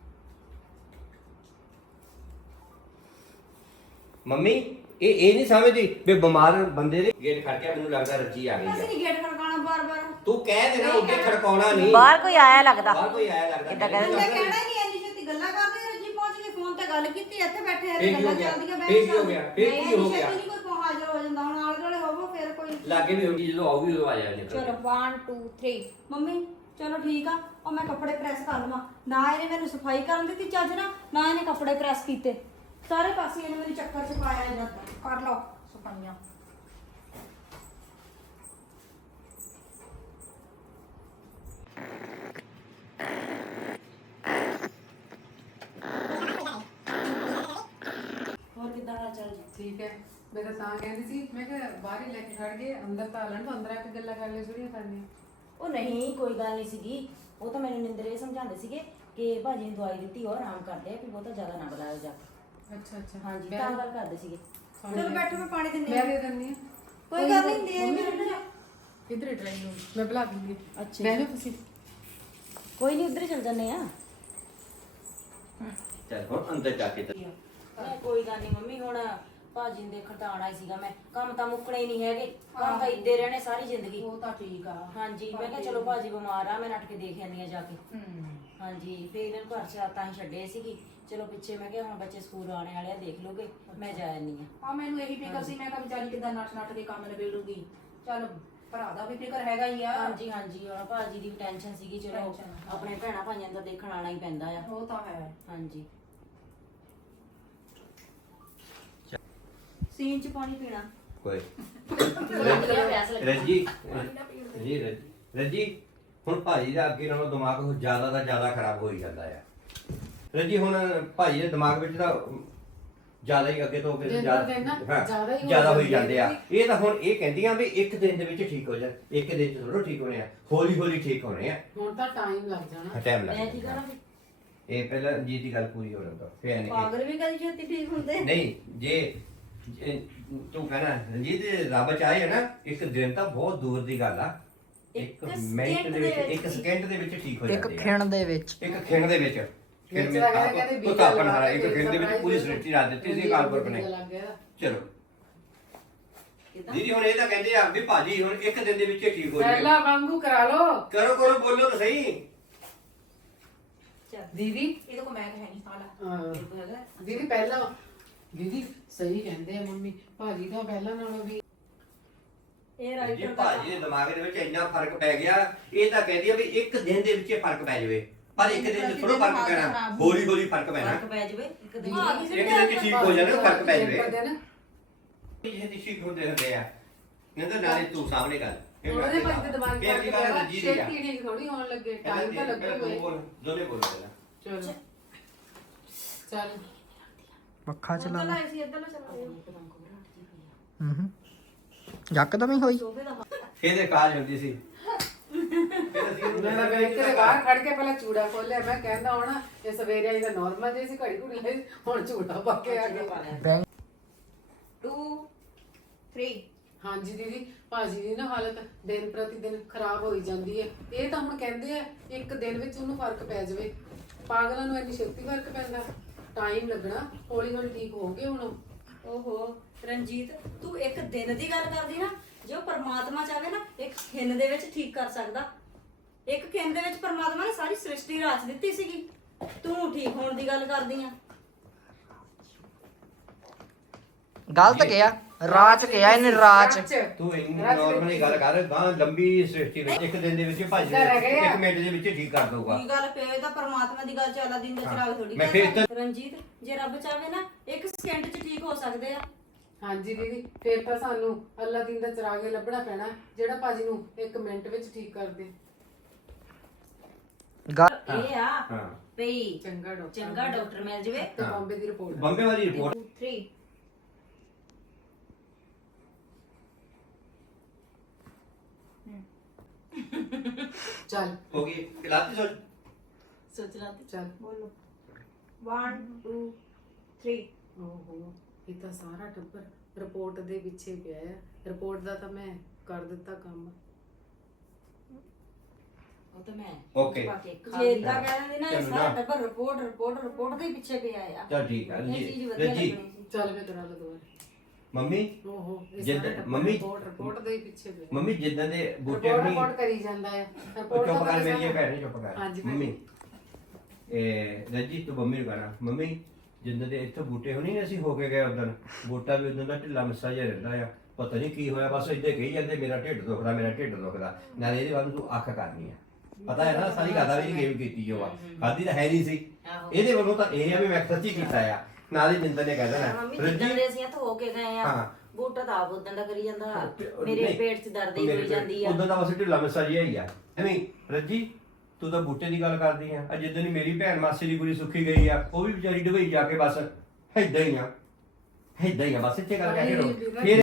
Speaker 3: ਮੰਮੀ ਇਹ ਨਹੀਂ ਸਮਝਦੀ ਵੀ ਬਿਮਾਰ ਬੰਦੇ ਦੇ ਗੇਟ ਖੜਕਿਆ ਮੈਨੂੰ ਲੱਗਦਾ ਰੱਜੀ ਆ ਗਈ
Speaker 2: ਅਸੀਂ
Speaker 3: ਆ
Speaker 2: ਨਹੀਂ ਗੇਟ ਖੜਕਾਣਾ ਬਾਰ-ਬਾਰ
Speaker 3: ਤੂੰ ਕਹਿ ਦੇਣਾ ਉੱਤੇ ਖੜਕਾਉਣਾ ਨਹੀਂ
Speaker 4: ਬਾਹਰ ਕੋਈ ਆਇਆ ਲੱਗਦਾ
Speaker 3: ਬਾਹਰ ਕੋਈ ਆਇਆ ਲੱਗਦਾ
Speaker 4: ਏਦਾਂ ਕਹਿ
Speaker 2: ਮੈਂ ਕਹਿਣਾ ਹੀ ਨਹੀਂ ਇੰਨੀ ਛੇਤੀ ਗੱਲਾਂ ਕਰਦੇ ਰੱਜੀ ਪਹੁੰਚ ਕੇ ਫੋਨ ਤੇ ਗੱਲ ਕੀਤੀ ਇੱਥੇ ਬੈਠੇ ਆ
Speaker 3: ਫੇਰ ਕੀ
Speaker 2: ਗੱਲਾਂ
Speaker 3: ਹੋ ਗਿਆ?
Speaker 2: ਚੱਲਦੀਆਂ
Speaker 3: ਫੇਰ ਕੀ ਹੋ ਗਿਆ? ਫੇਰ ਕੀ ਹੋ ਗਿਆ?
Speaker 2: ਛੇਤੀ ਨਹੀਂ ਕੋਈ ਹਾਜ਼ਰ ਹੋ ਜਾਂਦਾ ਹੁਣ ਆਲੇ ਦੁਆਲੇ ਹੋਵੋ ਫਿਰ ਕੋਈ
Speaker 3: ਲਾਗੇ ਵੀ ਹੁੰਦੀ ਜਦੋਂ ਆਊਗੀ ਉਦੋਂ ਆ ਜਾਣੀ
Speaker 1: ਚਲੋ 1 2 3
Speaker 2: ਮੰਮੀ ਚਲੋ ਠੀਕ ਆ ਉਹ ਮੈਂ ਕੱਪੜੇ ਪ੍ਰੈਸ ਕਰ ਲਵਾਂ ਨਾ ਇਹਨੇ ਮੈਨੂੰ ਸਫਾਈ ਕਰਨ ਦਿੱਤੀ ਚੱਜ ਨਾ ਇਹਨੇ ਕੱਪੜੇ ਪ੍ਰੈਸ ਕੀਤੇ ਸਾਰੇ ਪਾਸੇ ਇਹਨੇ ਮੈਨੂੰ ਚੱਕਰ ਚ ਪਾਇਆ ਜਾਂਦਾ
Speaker 5: ਕਰ ਲਓ ਸਫਾਈਆਂ।
Speaker 2: ਹੋਰ ਕਿੱਦਾਂ ਹਾਲ ਚਾਲ ਜੀ
Speaker 6: ਠੀਕ ਹੈ ਮੈਂ ਤਾਂ ਕਹਿੰਦੀ ਸੀ ਮੈਂ ਕਿਹਾ ਬਾਹਰ ਹੀ ਲੈ ਕੇ ਖੜ ਗਏ ਅੰਦਰ ਤਾਂ ਲੈਣ ਤੋਂ ਅੰਦਰ ਆ ਕੇ ਗੱਲਾਂ ਕਰ ਲਿਓ ਜਿਹੜੀਆਂ ਕਰਨੀਆਂ।
Speaker 2: ਉਹ ਨਹੀਂ ਕੋਈ ਗੱਲ ਨਹੀਂ ਸੀਗੀ ਉਹ ਤਾਂ ਮੈਨੂੰ ਨਿੰਦਰ ਇਹ ਸਮਝਾਉਂਦੇ ਸੀਗੇ ਕਿ ਭਾਜੀ ਨੇ ਦਵਾਈ ਦਿੱਤੀ ਉਹ ਆਰਾਮ ਕਰਦੇ ਆ ਕਿ ਬਹੁਤਾ ਜ਼ਿਆਦਾ ਨਾ ਬੁਲਾਇਓ ਜਾ ਕੇ।
Speaker 6: ਅੱਛਾ ਅੱਛਾ
Speaker 2: ਹਾਂਜੀ
Speaker 6: ਮੈਂ-
Speaker 2: ਤਾਂ ਗੱਲ ਕਰਦੇ ਸੀਗੇ
Speaker 6: ਪਾਣੀ
Speaker 2: ਚਲੋ
Speaker 6: ਲੈ-
Speaker 2: ਬੈਠੋ ਮੈਂ ਪਾਣੀ ਦਿੰਦੀ
Speaker 6: ਮੈਂ ਦੇ ਦਿੰਦੀ ਹਾਂ
Speaker 2: ਕੋਈ ਗੱਲ ਨਹੀਂ ਦੇ
Speaker 6: ਮੰਮੀ
Speaker 2: ਮੇਰੇ ਨਾਲ
Speaker 6: ਇੱਧਰ ਹੀ ਡਰਾਈਂਗ ਰੂਮ ਮੈਂ ਬੁਲਾ ਦਿੰਦੀ
Speaker 2: ਅੱਛਾ।
Speaker 6: ਬਹਿ ਜਾਓ ਤੁਸੀਂ।
Speaker 2: ਕੋਈ ਨਹੀਂ ਉੱਧਰ ਹੀ ਚੱਲ ਜਾਂਦੇ ਆ
Speaker 3: ਚੱਲ ਹੁਣ ਅੰਦਰ ਜਾ ਕੇ ਤੇ
Speaker 2: ਕੋਈ ਗੱਲ ਨਹੀਂ ਮੰਮੀ ਹੁਣ ਭਾਜੀ ਨੇ ਦੇਖਣ ਤਾਂ ਆਉਣਾ ਹੀ ਸੀਗਾ ਮੈਂ ਕੰਮ ਤਾਂ ਮੁੱਕਣੇ ਹੀ ਨਹੀਂ ਹੈਗੇ ਕੰਮ ਤਾਂ ਇੱਦੇ ਰਹਿਣੇ ਸਾਰੀ ਜ਼ਿੰਦਗੀ
Speaker 5: ਉਹ ਤਾਂ ਠੀਕ ਆ।
Speaker 2: ਹਾਂਜੀ ਮੈਂ ਕਿਹਾ ਚਲੋ ਭਾਜੀ ਬਿਮਾਰ ਆ ਮੈਂ ਨੱਠ ਕੇ ਦੇਖ ਆਉਂਦੀ ਆ ਜਾ ਕੇ
Speaker 5: ਹੂੰ
Speaker 2: ਹਾਂਜੀ ਫੇਰ ਇਹਨਾਂ ਨੂੰ ਘਰ ਚ ਰਾਤਾਂ ਹੀ ਛੱਡੇ ਸੀਗੀ ਚਲੋ ਪਿੱਛੇ ਮੈਂ ਕਿਹਾ ਹੁਣ ਬੱਚੇ ਸਕੂਲ ਆਉਣੇ ਵਾਲੇ ਆ ਦੇਖ ਲੋਗੇ ਮੈਂ ਜਾ ਆਨੀ ਆ
Speaker 5: ਆ ਮੈਨੂੰ ਇਹੀ ਫਿਕਰ ਸੀ ਮੈਂ ਕਿਹਾ ਵਿਚਾਰੀ ਕਿਦਾਂ ਨੱਠ ਕੇ ਕੰਮ ਨਿਬੇੜੂਗੀ। ਚੱਲ ਭਰਾ ਦਾ ਵੀ ਫਿਕਰ ਹੈਗਾ ਹੀ ਆ।
Speaker 2: ਹਾਂਜੀ ਹਾਂਜੀ ਹੁਣ ਭਾਜੀ ਦੀ ਵੀ ਟੈਨਸ਼ਨ ਸੀਗੀ ਚਲੋ
Speaker 5: Tension, ਹਾਂ।
Speaker 2: ਆਪਣੇ ਭੈਣਾਂ ਭਾਈਆਂ ਦਾ ਦੇਖਣ ਆਉਣਾ ਹੀ ਪੈਂਦਾ ਆ
Speaker 5: ਉਹ ਤਾਂ ਹੈ।
Speaker 2: ਹਾਂਜੀ ਸੀਨ ਚ ਪਾਣੀ ਪੀਣਾ
Speaker 3: ਕੋਈ
Speaker 2: ਪਿਆਸ ਲੱਗੀ
Speaker 3: ਰੱਜੀ ਹੁਣ ਭਾਜੀ ਦਾ ਅੱਗੇ ਨਾਲੋਂ ਦਿਮਾਗ ਜ਼ਿਆਦਾ ਦਾ ਜ਼ਿਆਦਾ ਖਰਾਬ ਹੋਈ ਜਾਂਦਾ ਆ ਰੱਜੀ ਹੁਣ ਭਾਜੀ ਦੇ ਦਿਮਾਗ ਵਿੱਚ ਤਾਂ ਜ਼ਿਆਦਾ ਹੀ ਅੱਗੇ ਤੋਂ ਅੱਗੇ
Speaker 6: ਦਿਨ
Speaker 3: ਜ਼ਿਆਦਾ
Speaker 6: ਪਰ ਦਿਨ ਨਾ
Speaker 3: ਹਾਂ,
Speaker 6: ਜ਼ਿਆਦਾ ਹੀ ਹੋ
Speaker 3: ਜ਼ਿਆਦਾ ਹੋਈ
Speaker 6: ਜਾਂਦੀ
Speaker 3: ਜਾਂਦੇ ਆ
Speaker 6: ਹੈ।
Speaker 3: ਇਹ ਤਾਂ ਹੁਣ ਇਹ ਕਹਿੰਦੀਆਂ ਵੀ ਇੱਕ ਦਿਨ ਦੇ ਵਿੱਚ ਠੀਕ ਹੋ ਜਾਣ ਇੱਕ ਦਿਨ ਚ ਥੋੜ੍ਹਾ ਠੀਕ ਹੋਣੇ ਆ ਹੌਲੀ ਹੌਲੀ ਠੀਕ ਹੋਣੇ ਆ
Speaker 6: ਹੁਣ ਤਾਂ ਟਾਈਮ ਲੱਗ ਜਾਣਾ।
Speaker 3: ਟਾਈਮ
Speaker 2: ਮੈਂ ਕੀ
Speaker 3: ਲੱਗਦਾ
Speaker 2: ਕਰਾਂ ਫਿਰ?
Speaker 3: ਇਹ ਪਹਿਲਾਂ ਜੀ ਦੀ ਗੱਲ ਪੂਰੀ ਹੋ ਲਊਗਾ ਫਿਰ ਨਹੀਂ
Speaker 2: ਪਾਗਲ ਵੀ ਕਦੀ ਛੇਤੀ ਠੀਕ ਹੁੰਦੇ
Speaker 3: ਨਹੀਂ ਜੇ ਤੂੰ ਕਹਿਣਾ ਰਣਜੀਤ ਰੱਬ ਚਾਹੇ ਨਾ ਇੱਕ ਦਿਨ ਤਾਂ ਬਹੁਤ ਦੂਰ ਦੀ ਗੱਲ ਆ ਇੱਕ
Speaker 2: ਇੱਕ
Speaker 3: ਮਿੰਟ
Speaker 2: second
Speaker 3: ਦੇ ਵਿੱਚ
Speaker 2: ਦੇ
Speaker 3: ਇੱਕ
Speaker 2: ਵਿੱਚ
Speaker 3: ਸਕਿੰਟ ਦੇ ਵਿੱਚ ਠੀਕ ਹੋ
Speaker 4: ਇੱਕ
Speaker 3: ਜਾਂਦੇ ਆ
Speaker 4: ਖਿਣ ਦੇ ਵਿੱਚ
Speaker 3: ਇੱਕ ਖਿਣ ਦੇ ਵਿੱਚ ਫਿਰ
Speaker 6: ਵਿੱਚ
Speaker 3: ਮੈਂ
Speaker 6: ਤਾਂ ਕਹਿੰਦੇ
Speaker 3: ਉਹ ਤਾਂ ਆਪਣਾ ਹਾਰਾ ਇੱਕ ਖੇਡ ਦੇ ਵਿੱਚ ਪੂਰੀ ਸ੍ਰਿਸ਼ਟੀ ਲਾ ਦਿੱਤੀ ਸੀ ਕਾਲਪੁਰਖ ਨੇ।
Speaker 6: ਲੱਗ ਗਿਆ
Speaker 3: ਚਲੋ ਦੀਦੀ ਹੁਣ ਇਹ ਤਾਂ ਕਹਿੰਦੇ ਆ ਵੀ ਭਾਜੀ ਹੁਣ ਇੱਕ ਦਿਨ ਦੇ ਵਿੱਚ ਹੀ ਠੀਕ ਹੋ ਜਾਏ।
Speaker 6: ਪਹਿਲਾਂ ਵਾਂਗੂ ਕਰਾ ਲਓ
Speaker 3: ਕਰੋ ਕਰੋ ਬੋਲੋ ਤਾਂ ਸਹੀ।
Speaker 6: ਦੀਦੀ।
Speaker 5: ਇਹਦੇ ਕੋ ਮੈਂ ਹੈ ਨਹੀਂ ਸਾਲਾ
Speaker 6: ਹਾਂ।
Speaker 5: ਇਹ ਹੈਗਾ
Speaker 6: ਦੀਦੀ ਪਹਿਲਾਂ ਦੀਦੀ ਸਹੀ ਕਹਿੰਦੇ ਆ ਮੰਮੀ ਭਾਜੀ ਤਾਂ ਪਹਿਲਾਂ ਨਾਲੋਂ ਵੀ
Speaker 2: ਇਹ
Speaker 3: ਜੀ
Speaker 2: ਰਾਈਟਰ ਦਾ
Speaker 3: ਭਾਜੀ ਦੇ ਦਿਮਾਗ ਦੇ ਵਿੱਚ ਇੰਨਾ ਫਰਕ ਪੈ ਗਿਆ ਇਹ ਤਾਂ ਕਹਿੰਦੀ ਆ ਵੀ ਇੱਕ ਦਿਨ ਦੇ ਵਿੱਚ ਹੀ ਫਰਕ ਪੈ ਜਾਵੇ ਪਰ ਇੱਕ ਦਿਨ ਚ ਥੋੜਾ ਫਰਕ ਪੈਣਾ ਹੌਲੀ ਹੌਲੀ ਫਰਕ ਪੈਣਾ
Speaker 5: ਫਰਕ ਪੈ ਜਾਵੇ ਇੱਕ ਦਿਨ
Speaker 2: ਹਾਂ, ਕਿਸੇ
Speaker 3: ਇੱਕ ਦਿਨ ਚ ਠੀਕ ਹੋ ਜਾਣਾ ਫਰਕ ਪੈ ਜਾਵੇ
Speaker 6: ਦਿਨ
Speaker 3: ਇਹ ਦੀ ਠੀਕ ਹੁੰਦੇ ਆ ਕਹਿੰਦਾ ਨਾਲੇ ਤੂੰ ਸਾਹਮਣੇ ਗੱਲ
Speaker 6: ਉਹਦੇ ਭਾਈ ਦੇ ਦਿਮਾਗ
Speaker 3: ਫਿਰ ਕੀ ਗੱਲ ਜੀ ਦੀ ਆ
Speaker 6: ਛੇਤੀ ਠੀਕ ਥੋੜੀ ਹੋਣ ਲੱਗੇ ਟਾਈਮ ਤਾਂ ਲੱਗੂਗਾ ਹੀ।
Speaker 3: ਬੋਲ ਦੋਨੇ ਬੋਲ ਪਹਿਲਾਂ
Speaker 6: ਚਲੋ ਚੱਲ
Speaker 7: ਪੱਖਾ ਚਲਾ
Speaker 2: ਚਲਾ ਸੀ ਇੱਧਰ ਨੂੰ ਚਲਾ
Speaker 7: ਹੂੰ ਯਕਦਮ ਹੀ ਹੋਈ
Speaker 3: ਇਹਦੇ ਕਾਜ ਹੁੰਦੀ ਸੀ ਫਿਰ ਅਸੀਂ
Speaker 6: ਮੈਂ ਤਾਂ ਵੇਖ ਕੇ ਬਾਹਰ ਖੜ ਕੇ ਪਹਿਲਾਂ ਚੂੜਾ ਖੋਲਿਆ ਮੈਂ ਕਹਿੰਦਾ ਹੁਣ ਇਹ ਸਵੇਰੇ ਆਈ ਤਾਂ ਨਾਰਮਲ ਜਿਹੀ ਸੀ ਘੜੀ ਘੁੜੀ ਲਈ ਹੁਣ ਚੂੜਾ ਪਾ ਕੇ ਆ ਗਿਆ
Speaker 7: ਬੈਂਕ
Speaker 1: 2 3
Speaker 6: ਹਾਂਜੀ ਦੀਦੀ ਭਾਜੀ ਦੀ ਨਾ ਹਾਲਤ ਦਿਨ ਪ੍ਰਤੀ ਦਿਨ ਖਰਾਬ ਹੋਈ ਜਾਂਦੀ ਹੈ ਇਹ ਤਾਂ ਹੁਣ ਕਹਿੰਦੇ ਆ ਇੱਕ ਦਿਨ ਵਿੱਚ ਉਹਨੂੰ ਫਰਕ ਪੈ ਜਾਵੇ ਪਾਗਲਾਂ ਨੂੰ ਇੰਨੀ ਛੇਤੀ ਫਰਕ ਪੈਂਦਾ ਟਾਈਮ ਲੱਗਣਾ ਹੌਲੀ ਹੌਲੀ ਠੀਕ ਹੋਗੇ ਹੁਣ
Speaker 2: ਓਹੋ ਰਣਜੀਤ ਤੂੰ ਇੱਕ ਦਿਨ ਦੀ ਗੱਲ ਕਰਦੀ ਨਾ ਜੋ ਪਰਮਾਤਮਾ ਚਾਹੇ ਨਾ ਇੱਕ ਖਿੰਨ ਦੇ ਵਿੱਚ ਠੀਕ ਕਰ ਸਕਦਾ ਇੱਕ ਖਿੰਨ ਦੇ ਵਿੱਚ ਪਰਮਾਤਮਾ ਨੇ ਸਾਰੀ ਸ੍ਰਿਸ਼ਟੀ ਰਚ ਦਿੱਤੀ ਸੀਗੀ ਤੂੰ ਠੀਕ ਹੋਣ ਦੀ ਗੱਲ ਕਰਦੀ ਆ
Speaker 7: ਗਲਤ ਕਿਹਾ ਰਾਜ ਕਿਹਾ ਇਹਨੇ ਰਾਜ
Speaker 3: ਤੂੰ ਇੰਨੀ ਨਾਰਮਲੀ ਗੱਲ ਕਰ ਗਾਂ ਲੰਬੀ ਸ੍ਰਿਸ਼ਟੀ ਵਿੱਚ ਇੱਕ ਦਿਨ ਦੇ ਵਿੱਚ ਭਾਜੀ ਇੱਕ ਮਿੰਟ ਦੇ ਵਿੱਚ ਠੀਕ ਕਰ ਦਊਗਾ
Speaker 2: ਕੀ ਗੱਲ ਪਿਆ ਇਹ ਤਾਂ ਪਰਮਾਤਮਾ ਦੀ ਗੱਲ ਚ ਅੱਲਾ ਦਿਨ ਦਾ ਚਿਰਾਗ ਥੋੜੀ
Speaker 3: ਮੈਂ ਫਿਰ ਤਾਂ-
Speaker 2: ਰਣਜੀਤ ਜੇ ਰੱਬ ਚਾਹੇ ਨਾ ਇੱਕ ਸਕਿੰਟ ਚ ਠੀਕ ਹੋ ਸਕਦੇ ਆ
Speaker 6: ਹਾਂਜੀ ਦੀਦੀ ਫਿਰ ਤਾਂ ਸਾਨੂੰ ਅੱਲਾ ਦੀਨ ਦਾ ਚਿਰਾਗ ਹੀ ਲੱਭਣਾ ਪੈਣਾ ਜਿਹੜਾ ਭਾਜੀ ਨੂੰ 1 ਮਿੰਟ ਵਿੱਚ ਠੀਕ ਕਰ ਦੇ
Speaker 2: ਇਹ ਆ
Speaker 3: ਹਾਂ
Speaker 2: ਭਈ
Speaker 6: ਚੰਗਾ ਡਾਕਟਰ
Speaker 2: ਚੰਗਾ ਡਾਕਟਰ ਮਿਲ ਜਵੇ
Speaker 6: ਤੇ ਬੰਬੇ ਦੀ ਰਿਪੋਰਟ
Speaker 3: ਬੰਬੇ ਵਾਲੀ ਰਿਪੋਰਟ
Speaker 1: 2 3
Speaker 6: ਚੱਲ
Speaker 3: ਹੋ ਗਈ ਖਿਲਾਤੀ ਸੋਚ
Speaker 2: ਸੋਚ ਲਾ ਤੇ
Speaker 6: ਚੱਲ
Speaker 1: ਬੋਲੋ 1 2 3
Speaker 6: ਓਹੋ ਇਹ ਤਾਂ ਸਾਰਾ ਟੱਬਰ ਰਿਪੋਰਟ ਦੇ ਪਿੱਛੇ ਪਿਆ ਹੈ ਰਿਪੋਰਟ ਦਾ ਤਾਂ ਮੈਂ ਕਰ ਦਿੱਤਾ ਕੰਮ
Speaker 5: ਉਹ ਤਾਂ ਮੈਂ
Speaker 3: ਓਕੇ
Speaker 5: ਪਾ ਕੇ ਖਾ
Speaker 2: ਜੇ
Speaker 5: ਲਈ।
Speaker 2: ਇਦਾਂ ਕਹਿ ਦਿੰਦੇ ਨਾ ਇਹ
Speaker 3: ਚਲੋ
Speaker 2: ਸਾਰਾ
Speaker 3: ਨਾ।
Speaker 2: ਟੱਬਰ ਰਿਪੋਰਟ ਦੇ ਪਿੱਛੇ ਪਿਆ ਆ
Speaker 3: ਚਲ ਠੀਕ ਹੈ
Speaker 2: ਇਹ ਚੀਜ਼
Speaker 3: ਜੀ
Speaker 2: ਵਧੀਆ
Speaker 3: ਰੱਜੀ
Speaker 2: ਲੱਗਣੀ ਸੀ
Speaker 6: ਚੱਲ ਮੈਂ ਕਰਾ ਲਾ ਦੁਬਾਰਾ
Speaker 3: ਮੰਮੀ
Speaker 6: ਓਹੋ ਇਹ
Speaker 3: ਜਿੱਦ-
Speaker 6: ਸਾਰਾ ਟੱਬਰ
Speaker 3: ਮੰਮੀ-
Speaker 6: ਰਿਪੋਰਟ ਦੇ ਪਿੱਛੇ ਪਿਆ
Speaker 3: ਮੰਮੀ ਜਿੱਦਾਂ ਦੇ ਬੂਟੇ
Speaker 6: ਰਿਪੋਰਟ
Speaker 3: ਹੋਣੀ
Speaker 6: ਰਿਪੋਰਟ ਕਰੀ ਜਾਂਦਾ ਹੈ
Speaker 3: ਉਹ
Speaker 6: ਰਿਪੋਰਟ
Speaker 3: ਚੁੱਪ
Speaker 6: ਤਾਂ
Speaker 3: ਕਰ
Speaker 6: ਕਰੀ
Speaker 3: ਮੇਰੀ
Speaker 6: ਜਾਂਦਾ।
Speaker 3: ਭੈਣ ਚੁੱਪ ਕਰ
Speaker 6: ਹਾਂਜੀ,
Speaker 3: ਮੰਮੀ ਇਹ ਰੱਜੀ ਤੂੰ ਮੰਮੀ ਨੂੰ ਕਹਿਣਾ ਮੰਮੀ ਜਿੱਦਾਂ ਦੇ ਇੱਥੇ ਬੂਟੇ ਹੋਣੀ ਨਾ ਅਸੀਂ ਹੋ ਕੇ ਗਏ ਉਦੋਂ ਬੂਟਾ ਵੀ ਉਦੋਂ ਦਾ ਢਿੱਲਾ ਮਿੱਸਾ ਜਿਹਾ ਰਹਿੰਦਾ ਆ ਪਤਾ ਨਹੀਂ ਕੀ ਹੋਇਆ ਬਸ ਇੱਦਾਂ ਕਹੀ ਜਾਂਦੇ ਮੇਰਾ ਢਿੱਡ ਦੁਖਦਾ ਨਾਲੇ ਇਹਦੇ ਵੱਲ ਤੂੰ ਅੱਖ ਕਰਨੀ ਆ ਪਤਾ ਹੈ ਨਾ ਸਾਰੀ ਗੱਲ ਵੀ ਗੇਮ ਕੀਤੀ ਜੋ ਆ ਖਾਦੀ ਤਾਂ ਹੈ ਨਹੀਂ ਸੀ
Speaker 5: ਆਹੋ।
Speaker 3: ਇਹਦੇ ਵੱਲੋਂ ਤਾਂ ਇਹ ਆ ਵੀ ਮੈਂ ਸੱਚੀ ਕੀਤਾ ਆ ਨਾਲੇ ਨਿੰਦਰ ਨੇ ਕਹਿ
Speaker 2: ਮੰਮੀ
Speaker 3: ਦੇਣਾ
Speaker 2: ਜਿੱਦਾਂ ਦੇ ਅਸੀਂ ਧੋ ਕੇ ਗਏ ਆ
Speaker 3: ਹਾਂ।
Speaker 2: ਬੂਟਾ ਤਾਂ ਆਪ ਉਦਾਂ ਦਾ ਕਰੀ ਜਾਂਦਾ
Speaker 3: ਤੇ-
Speaker 2: ਮੇਰੇ
Speaker 3: ਨਹੀਂ,
Speaker 2: ਪੇਟ 'ਚ ਦਰਦ ਹੀ ਹੋਈ ਜਾਂਦੀ ਆ
Speaker 3: ਉਦੋਂ ਤਾਂ ਬਸ ਢਿੱਲਾ ਮਿੱਸਾ ਜਿਹਾ ਹੀ ਆ ਐਵੇਂ ਰੱਜੀ ਤੂੰ ਤਾਂ ਬੂਟੇ ਦੀ ਗੱਲ ਕਰਦੀ ਆ ਅੱਜ ਜਿੱਦਣ ਮੇਰੀ ਭੈਣ ਮਾਸੀ ਦੀ ਕੁੜੀ ਸੁੱਕੀ ਗਈ ਆ ਉਹ ਵੀ ਵਿਚਾਰੀ ਡੁਬਈ ਜਾ ਕੇ ਬਸ ਏਦਾਂ ਹੀ ਆ ਬਸ ਇੱਥੇ ਗੱਲ ਕਹਿ ਕੇ ਰੋ ਫਿਰ